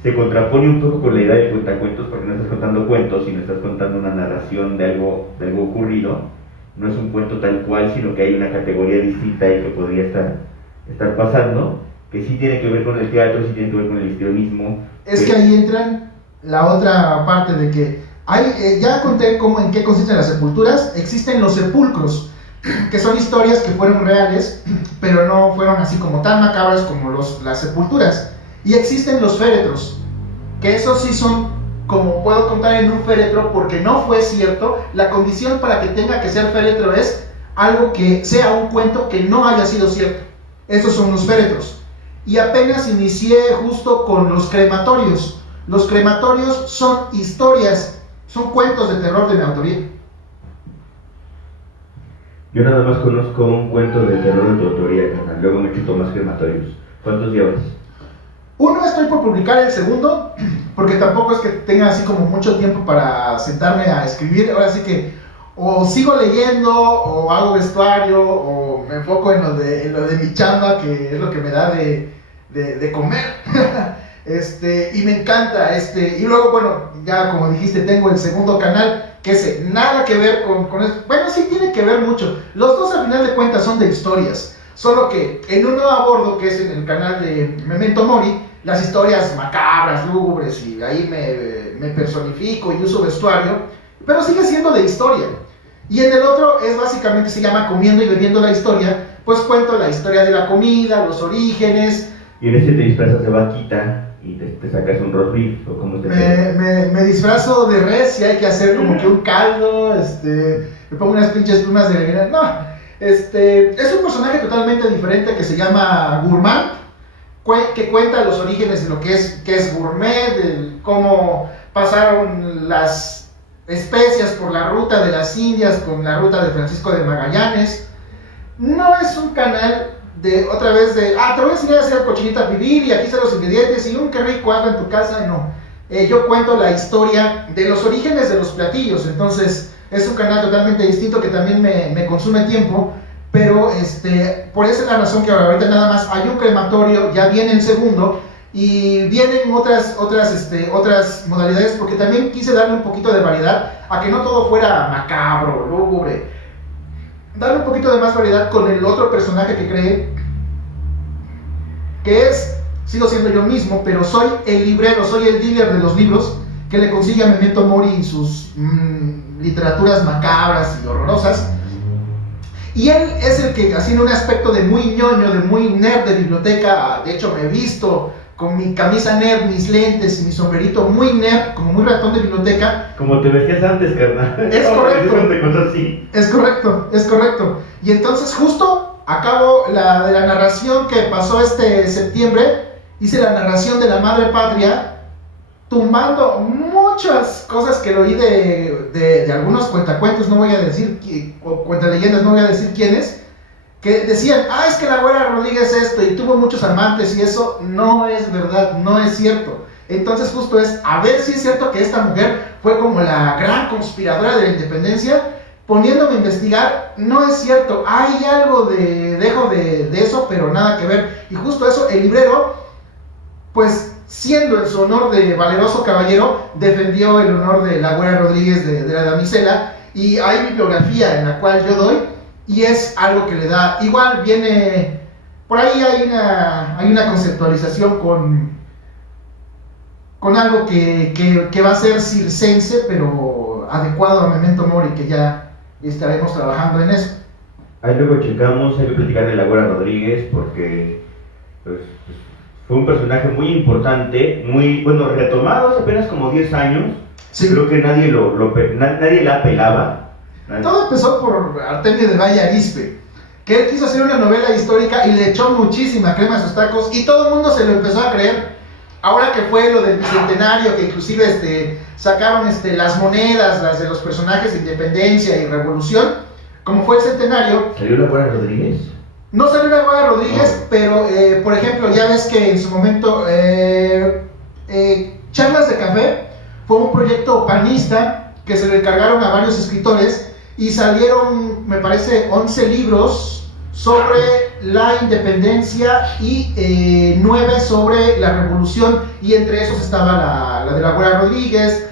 se contrapone un poco con la idea del cuentacuentos, porque no estás contando cuentos, sino estás contando una narración de algo ocurrido. No es un cuento tal cual, sino que hay una categoría distinta ahí que podría estar pasando, que sí tiene que ver con el teatro, sí tiene que ver con el histrionismo. Es que ahí entran la otra parte de que ya conté en qué consisten las sepulturas. Existen los sepulcros, que son historias que fueron reales, pero no fueron así como tan macabras como las sepulturas. Y existen los féretros, que esos sí son, como puedo contar en un féretro, porque no fue cierto. La condición para que tenga que ser féretro es algo que sea un cuento que no haya sido cierto. Estos son los féretros. Y apenas inicié justo con los crematorios. Los crematorios son historias, son cuentos de terror de mi autoría. Yo nada más conozco un cuento de terror de tu autoría, carnal. Luego me chuto más crematorios. ¿Cuántos llevas? Uno, estoy por publicar el segundo, porque tampoco es que tenga así como mucho tiempo para sentarme a escribir. Ahora sí que o sigo leyendo, o hago vestuario, o me enfoco en lo de mi chamba, que es lo que me da de comer. Y me encanta. Y luego, bueno, ya como dijiste, tengo el segundo canal, que es nada que ver con eso. Bueno, sí tiene que ver mucho. Los dos, al final de cuentas, son de historias. Solo que en uno abordo, que es en el canal de Memento Mori, las historias macabras, lúgubres, y ahí me personifico y uso vestuario, pero sigue siendo de historia. Y en el otro básicamente se llama Comiendo y Bebiendo la Historia, pues cuento la historia de la comida, los orígenes. Y en ese te disfrazas de vaquita y te sacas un roast beef, o cómo te me disfrazo de res y hay que hacer como que un caldo, me pongo unas pinches plumas de gallina. No, es un personaje totalmente diferente que se llama Gourmand, que cuenta los orígenes de lo que es gourmet, de cómo pasaron las especias por la ruta de las Indias con la ruta de Francisco de Magallanes. No es un canal te voy a enseñar a hacer cochinita pibil y aquí están los ingredientes y qué rico hago en tu casa. No, yo cuento la historia de los orígenes de los platillos. Entonces es un canal totalmente distinto que también me consume tiempo, pero por esa es la razón que ahorita nada más hay un crematorio, ya viene el segundo y vienen otras modalidades, porque también quise darle un poquito de variedad a que no todo fuera macabro, lúgubre. Darle un poquito de más variedad con el otro personaje que creé, que sigo siendo yo mismo, pero soy el librero, soy el dealer de los libros que le consigue a Memento Mori sus literaturas macabras y horrorosas. Y él es el que, así en un aspecto de muy ñoño, de muy nerd de biblioteca, de hecho me he visto con mi camisa nerd, mis lentes y mi sombrerito muy nerd, como muy ratón de biblioteca. Como te vestías antes, carnal. Es correcto. Te cosas así. Es correcto, es correcto. Y entonces justo acabo de la narración que pasó este septiembre, hice la narración de la Madre Patria, tumbando muchas cosas que lo oí de algunos cuentacuentos, no voy a decir, o cuentaleyendas, no voy a decir quiénes, que decían, es que la güera Rodríguez esto, y tuvo muchos amantes, y eso no es verdad, no es cierto. Entonces justo es, a ver si es cierto que esta mujer fue como la gran conspiradora de la independencia, poniéndome a investigar, no es cierto, hay algo dejo de eso, pero nada que ver. Y justo eso, el librero, pues siendo en su honor de valeroso caballero, defendió el honor de la güera Rodríguez de la damisela, y hay bibliografía en la cual yo doy, y es algo que le da, igual viene, por ahí hay una conceptualización con algo que va a ser circense, pero adecuado a Memento Mori, que ya estaremos trabajando en eso. Ahí luego checamos, hay que platicar de la güera Rodríguez, porque pues, fue un personaje muy importante, muy, bueno, retomado hace apenas como 10 años, sí. Creo que nadie nadie la pelaba. Todo empezó por Artemio de Valle Arizpe, que él quiso hacer una novela histórica y le echó muchísima crema a sus tacos y todo el mundo se lo empezó a creer. Ahora que fue lo del bicentenario, que inclusive sacaron las monedas, las de los personajes de independencia y revolución, como fue el centenario. ¿Salió la güera Rodríguez? No salió la güera Rodríguez, no. Pero por ejemplo, ya ves que en su momento Charlas de Café fue un proyecto panista que se le encargaron a varios escritores y salieron, me parece, 11 libros sobre la independencia y 9 sobre la revolución, y entre esos estaba la de la güera Rodríguez,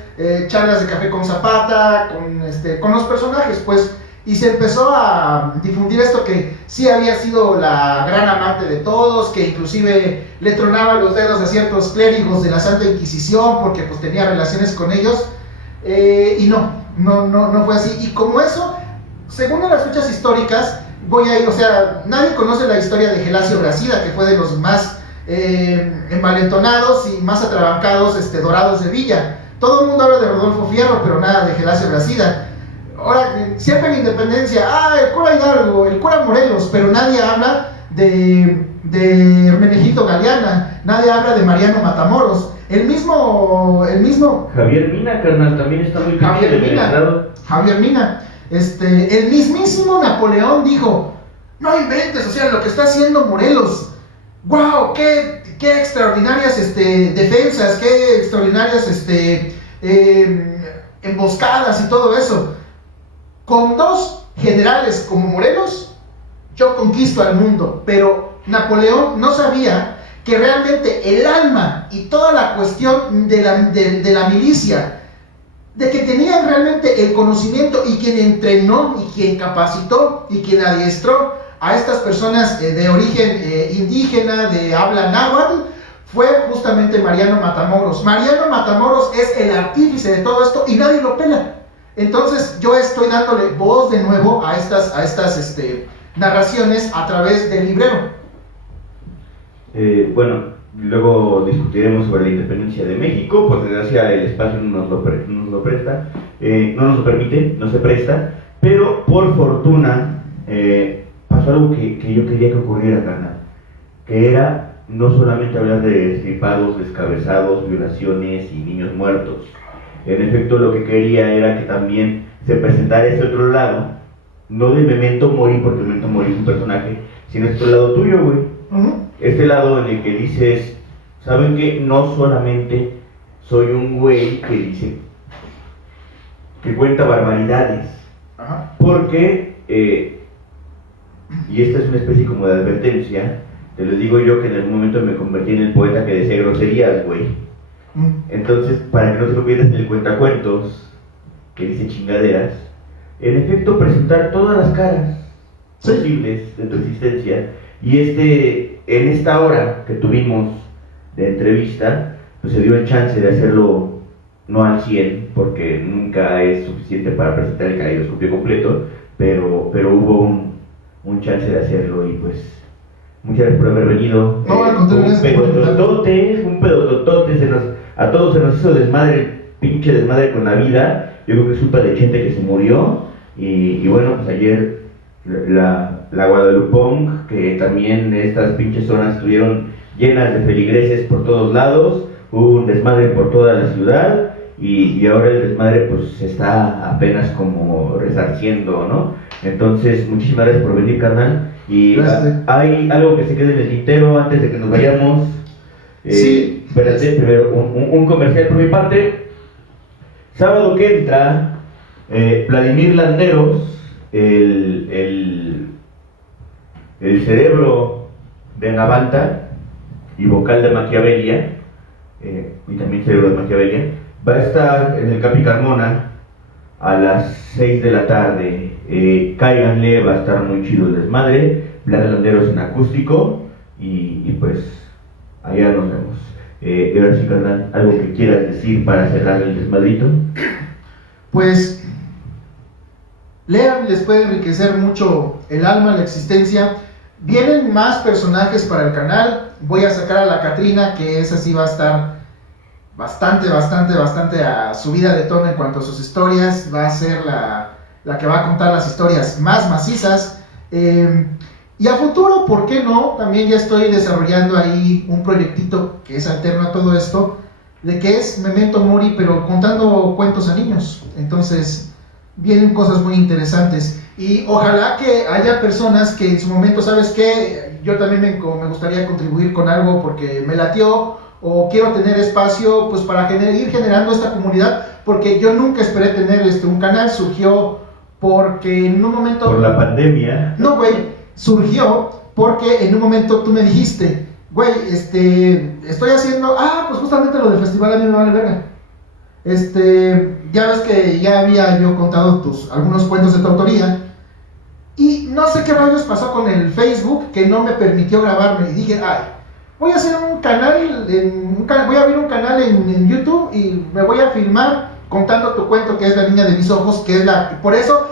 Charlas de Café con Zapata, con los personajes, pues, y se empezó a difundir esto, que sí había sido la gran amante de todos, que inclusive le tronaba los dedos a ciertos clérigos de la Santa Inquisición porque pues tenía relaciones con ellos, y no fue así. Y como eso, según las fechas históricas, nadie conoce la historia de Gelasio Brasida, que fue de los más envalentonados y más atrabancados dorados de Villa. Todo el mundo habla de Rodolfo Fierro, pero nada de Gelasio Brasida. Ahora, siempre en Independencia, el cura Hidalgo, el cura Morelos, pero nadie habla de Hermenegildo Galeana, nadie habla de Mariano Matamoros. El mismo Javier Mina, carnal, también está muy Javier Mina. El mismísimo Napoleón dijo, no inventes, lo que está haciendo Morelos, wow, qué extraordinarias defensas, qué extraordinarias emboscadas y todo eso. Con 2 generales como Morelos, yo conquisto al mundo. Pero Napoleón no sabía que realmente el alma y toda la cuestión de la milicia, de que tenían realmente el conocimiento, y quien entrenó y quien capacitó y quien adiestró a estas personas de origen indígena, de habla náhuatl, fue justamente Mariano Matamoros. Mariano Matamoros es el artífice de todo esto y nadie lo pela. Entonces yo estoy dándole voz de nuevo a estas narraciones a través del librero. Bueno, luego discutiremos sobre la independencia de México, por desgracia el espacio no nos lo presta, no nos lo permite, no se presta, pero por fortuna pasó algo que yo quería que ocurriera, carnal, que era no solamente hablar de destripados, descabezados, violaciones y niños muertos. En efecto, lo que quería era que también se presentara ese otro lado, no de Memento Mori, porque Memento Mori es un personaje, sino este lado tuyo, güey. Este lado en el que dices, ¿saben qué? No solamente soy un güey que dice, que cuenta barbaridades. Ajá. Porque, y esta es una especie como de advertencia, te lo digo yo, que en algún momento me convertí en el poeta que decía groserías, güey. Entonces, para que no te conviertas en el cuentacuentos que dice chingaderas, en efecto presentar todas las caras posibles de tu existencia. Y en esta hora que tuvimos de entrevista, pues se dio el chance de hacerlo no al 100, porque nunca es suficiente para presentar el caleidoscopio completo, pero hubo un chance de hacerlo, y pues Muchas gracias por haber venido. No, al contrario, Un pedototote, a todos se nos hizo desmadre, pinche desmadre con la vida. Yo creo que es culpa de gente que se murió. Y bueno, pues ayer la Guadalupong, que también estas pinches zonas estuvieron llenas de feligreses por todos lados. Hubo un desmadre por toda la ciudad. Y ahora el desmadre pues se está apenas como resarciendo, ¿no? Entonces, muchísimas gracias por venir, carnal. Y hay algo que se quede en el tintero antes de que nos vayamos. Sí. Espérate, primero un comercial por mi parte. Sábado que entra, Vladimir Landeros, el cerebro de Navalta y vocal de Maquiavelia, y también cerebro de Maquiavelia, va a estar en el Capi Carmona a las 6 de la tarde. Cáiganle, va a estar muy chido el desmadre. Vlad Landeros en acústico. Y pues allá nos vemos. Ahora sí, carnal, ¿algo que quieras decir para cerrar el desmadrito? Pues lean, les puede enriquecer mucho el alma, la existencia. Vienen más personajes para el canal. Voy a sacar a la Catrina, que esa sí va a estar bastante a subida de tono en cuanto a sus historias. Va a ser la que va a contar las historias más macizas. Y a futuro, ¿por qué no? También ya estoy desarrollando ahí un proyectito que es alterno a todo esto, de que es Memento Mori, pero contando cuentos a niños. Entonces, vienen cosas muy interesantes. Y ojalá que haya personas que en su momento, ¿sabes qué? Yo también me gustaría contribuir con algo porque me latió, o quiero tener espacio pues para ir generando esta comunidad, porque yo nunca esperé tener un canal. Surgió porque en un momento... Por la pandemia. No, güey, surgió porque en un momento tú me dijiste, güey, estoy haciendo... pues justamente lo del festival a mí me vale verga. Ya ves que ya había yo contado algunos cuentos de tu autoría, y no sé qué rayos pasó con el Facebook que no me permitió grabarme, y dije, voy a hacer un canal, voy a abrir un canal en YouTube y me voy a filmar contando tu cuento, que es La niña de mis ojos, que es por eso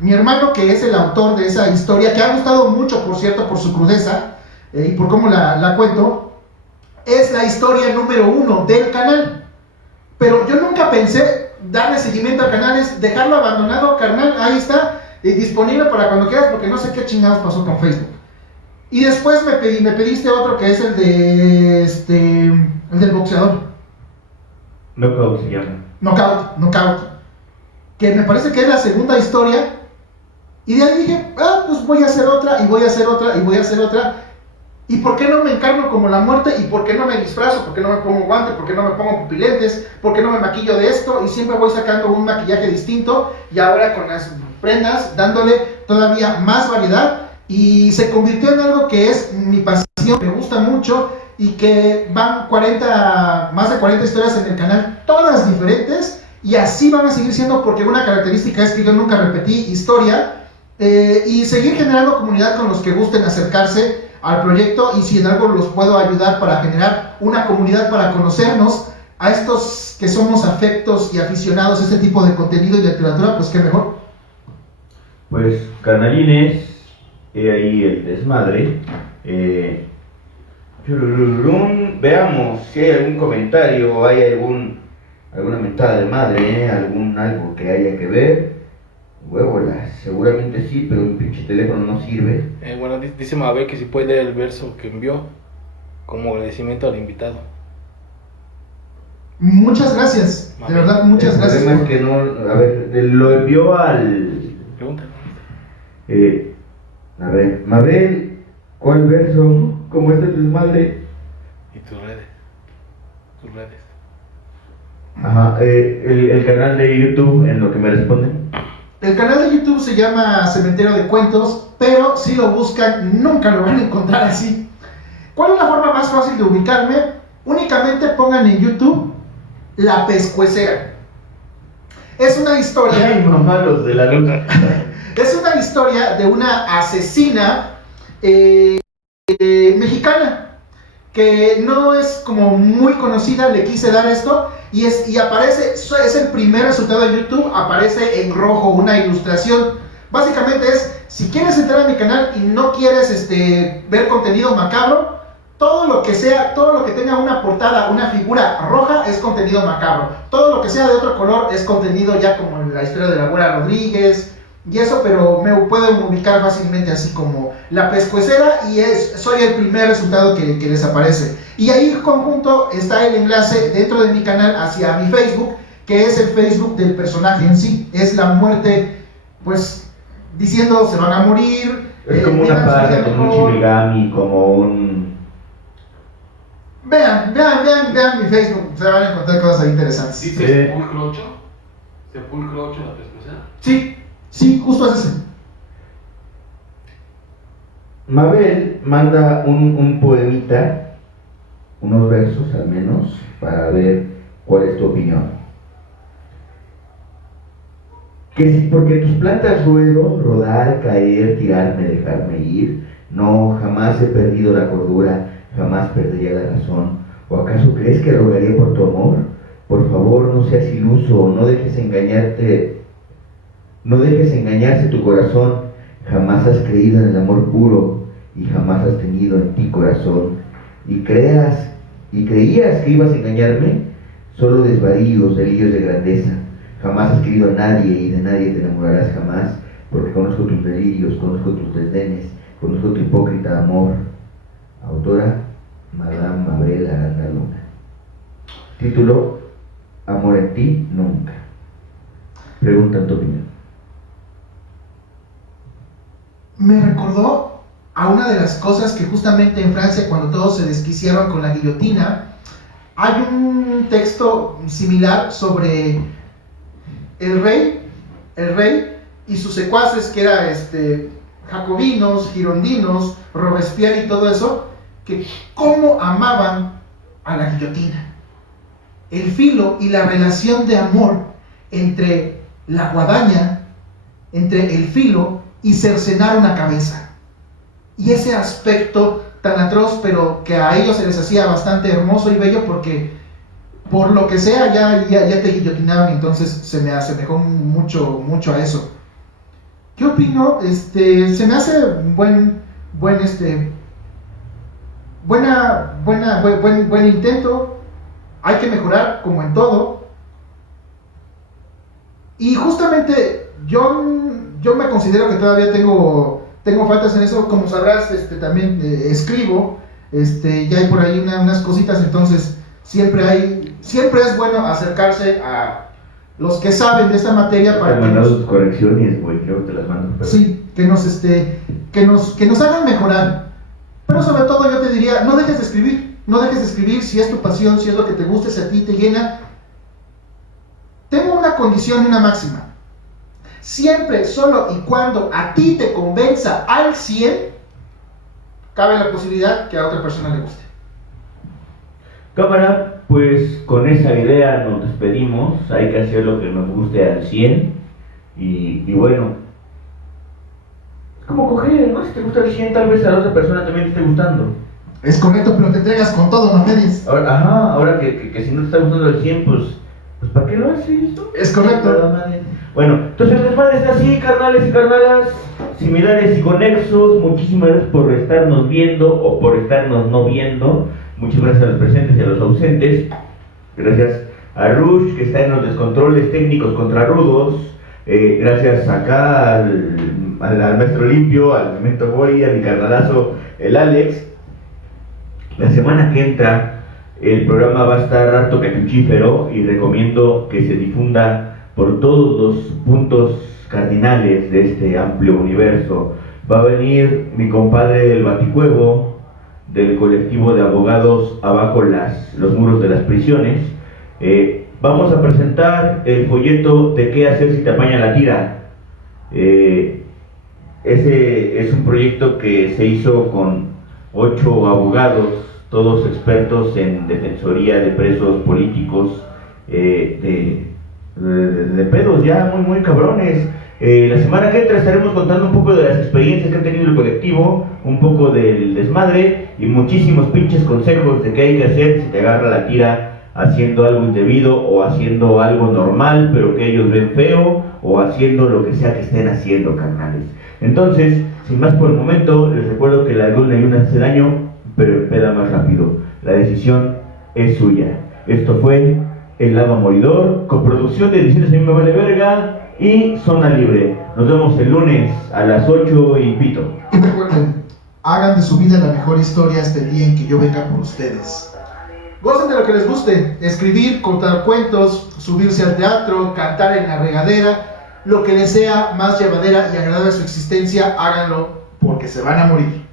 mi hermano, que es el autor de esa historia, que ha gustado mucho, por cierto, por su crudeza y por cómo la cuento, es la historia número 1 del canal. Pero yo nunca pensé darle seguimiento al canal, es dejarlo abandonado, carnal, ahí está, disponible para cuando quieras, porque no sé qué chingados pasó con Facebook. Y después me pediste otro, que es el del boxeador. Knockout se llama. Knockout. Que me parece que es la segunda historia. Y de ahí dije, pues voy a hacer otra, y voy a hacer otra, y voy a hacer otra. ¿Y por qué no me encarno como la muerte? ¿Y por qué no me disfrazo? ¿Por qué no me pongo guante? ¿Por qué no me pongo pupilentes? ¿Por qué no me maquillo de esto? Y siempre voy sacando un maquillaje distinto, y ahora con las prendas dándole todavía más variedad. Y se convirtió en algo que es mi pasión, me gusta mucho, y que van más de 40 historias en el canal, todas diferentes, y así van a seguir siendo, porque una característica es que yo nunca repetí historia, y seguir generando comunidad con los que gusten acercarse al proyecto, y si en algo los puedo ayudar para generar una comunidad para conocernos, a estos que somos afectos y aficionados a este tipo de contenido y de literatura, pues qué mejor. Pues, carnalines, ahí el desmadre. Veamos si hay algún comentario, hay alguna mentada de madre, algo que haya que ver. Huevola, seguramente sí, pero mi pinche teléfono no sirve. Bueno, dice Mabel que si puede leer el verso que envió como agradecimiento al invitado. Muchas gracias, de verdad, muchas gracias. El problema es que no, a ver, lo envió al... Pregúntale. A ver, Mabel, ¿cuál verso? ¿Cómo es el desmadre? Y tus redes. Ajá, el canal de YouTube, en lo que me responden. El canal de YouTube se llama Cementerio de Cuentos, pero si lo buscan, nunca lo van a encontrar así. ¿Cuál es la forma más fácil de ubicarme? Únicamente pongan en YouTube La Pescuecera. Es una historia... Ay, mamá, los de la luz. Es una historia de una asesina mexicana, que no es como muy conocida. Le quise dar esto, y aparece, es el primer resultado de YouTube, aparece en rojo una ilustración. Básicamente es si quieres entrar a mi canal y no quieres ver contenido macabro, todo lo que tenga una portada, una figura roja es contenido macabro. Todo lo que sea de otro color es contenido ya como en la historia de la abuela Rodríguez y eso, pero me pueden ubicar fácilmente así como La Pescuecera y soy el primer resultado que les aparece. Y ahí conjunto está el enlace dentro de mi canal hacia mi Facebook, que es el Facebook del personaje en sí. Es la muerte, pues, diciendo se van a morir. Es como una paga, como un Shinigami, como un... Vean mi Facebook, se van a encontrar cosas interesantes. ¿Dice Sepulcro 8? ¿Sepulcro 8 La Pescuecera? Sí, justo es ese. Mabel manda un poemita, unos versos al menos, para ver cuál es tu opinión. Que si porque tus plantas ruedo, rodar, caer, tirarme, dejarme ir, no, jamás he perdido la cordura, jamás perdería la razón. ¿O acaso crees que rogaré por tu amor? Por favor, no seas iluso, no dejes engañarse tu corazón. Jamás has creído en el amor puro y jamás has tenido en ti corazón. Y creías que ibas a engañarme, solo desvaríos, delirios de grandeza. Jamás has querido a nadie y de nadie te enamorarás jamás, porque conozco tus delirios, conozco tus desdenes, conozco tu hipócrita amor. Autora, Madame Mabel Aranda Luna. Título, Amor en ti, nunca. Pregunta tu opinión. Me recordó a una de las cosas que justamente en Francia, cuando todos se desquiciaron con la guillotina, hay un texto similar sobre el rey y sus secuaces, que era jacobinos, girondinos, Robespierre y todo eso, que cómo amaban a la guillotina. El filo y la relación de amor entre la guadaña, entre el filo y cercenar una cabeza. Y ese aspecto tan atroz, pero que a ellos se les hacía bastante hermoso y bello, porque por lo que sea ya te guillotinaban. Entonces se me asemejó mucho a eso. ¿Qué opino? Se me hace buen intento. Hay que mejorar, como en todo. Y justamente yo me considero que todavía tengo faltas en eso. Como sabrás, también escribo, ya hay por ahí unas cositas. Entonces siempre es bueno acercarse a los que saben de esta materia para te he mandado tus correcciones, güey, creo que te las mando. Pero... Sí, que nos hagan mejorar. Pero sobre todo yo te diría, no dejes de escribir si es tu pasión, si es lo que te gusta, si a ti te llena. Tengo una condición y una máxima. Siempre, solo y cuando a ti te convenza al 100, cabe la posibilidad que a otra persona le guste. Cámara, pues con esa idea nos despedimos. Hay que hacer lo que nos guste al 100. Y bueno, es como coger, ¿no? Si te gusta al 100, tal vez a la otra persona también te esté gustando. Es correcto, pero te entregas con todo, no medias. Ahora que si no te está gustando al 100, pues ¿para qué lo haces, no? Es correcto. Bueno, entonces el desmadre está así, carnales y carnalas, similares y conexos. Muchísimas gracias por estarnos viendo o por estarnos no viendo. Muchas gracias a los presentes y a los ausentes. Gracias a Rush, que está en los descontroles técnicos contra rudos. Gracias acá al maestro Limpio, al Memento Boy, a mi carnalazo, el Alex. La semana que entra el programa va a estar harto cachuchífero y recomiendo que se difunda por todos los puntos cardinales de este amplio universo. Va a venir mi compadre del Baticuevo, del colectivo de abogados abajo los muros de las prisiones. Vamos a presentar el folleto de qué hacer si te apaña la tira. Ese es un proyecto que se hizo con 8 abogados, todos expertos en defensoría de presos políticos, de pedos ya muy cabrones. La semana que entra estaremos contando un poco de las experiencias que ha tenido el colectivo, un poco del desmadre y muchísimos pinches consejos de qué hay que hacer si te agarra la tira haciendo algo indebido o haciendo algo normal pero que ellos ven feo, o haciendo lo que sea que estén haciendo, carnales. Entonces, sin más por el momento, les recuerdo que el alcohol le ayuda a hacer daño, pero empeda más rápido. La decisión es suya. Esto fue El Lado Moridor, coproducción de Ediciones A mí me vale verga y Zona Libre. Nos vemos el lunes a las 8 y pito. Y recuerden, hagan de su vida la mejor historia hasta el día en que yo venga por ustedes. Gocen de lo que les guste, escribir, contar cuentos, subirse al teatro, cantar en la regadera, lo que les sea más llevadera y agradable a su existencia, háganlo porque se van a morir.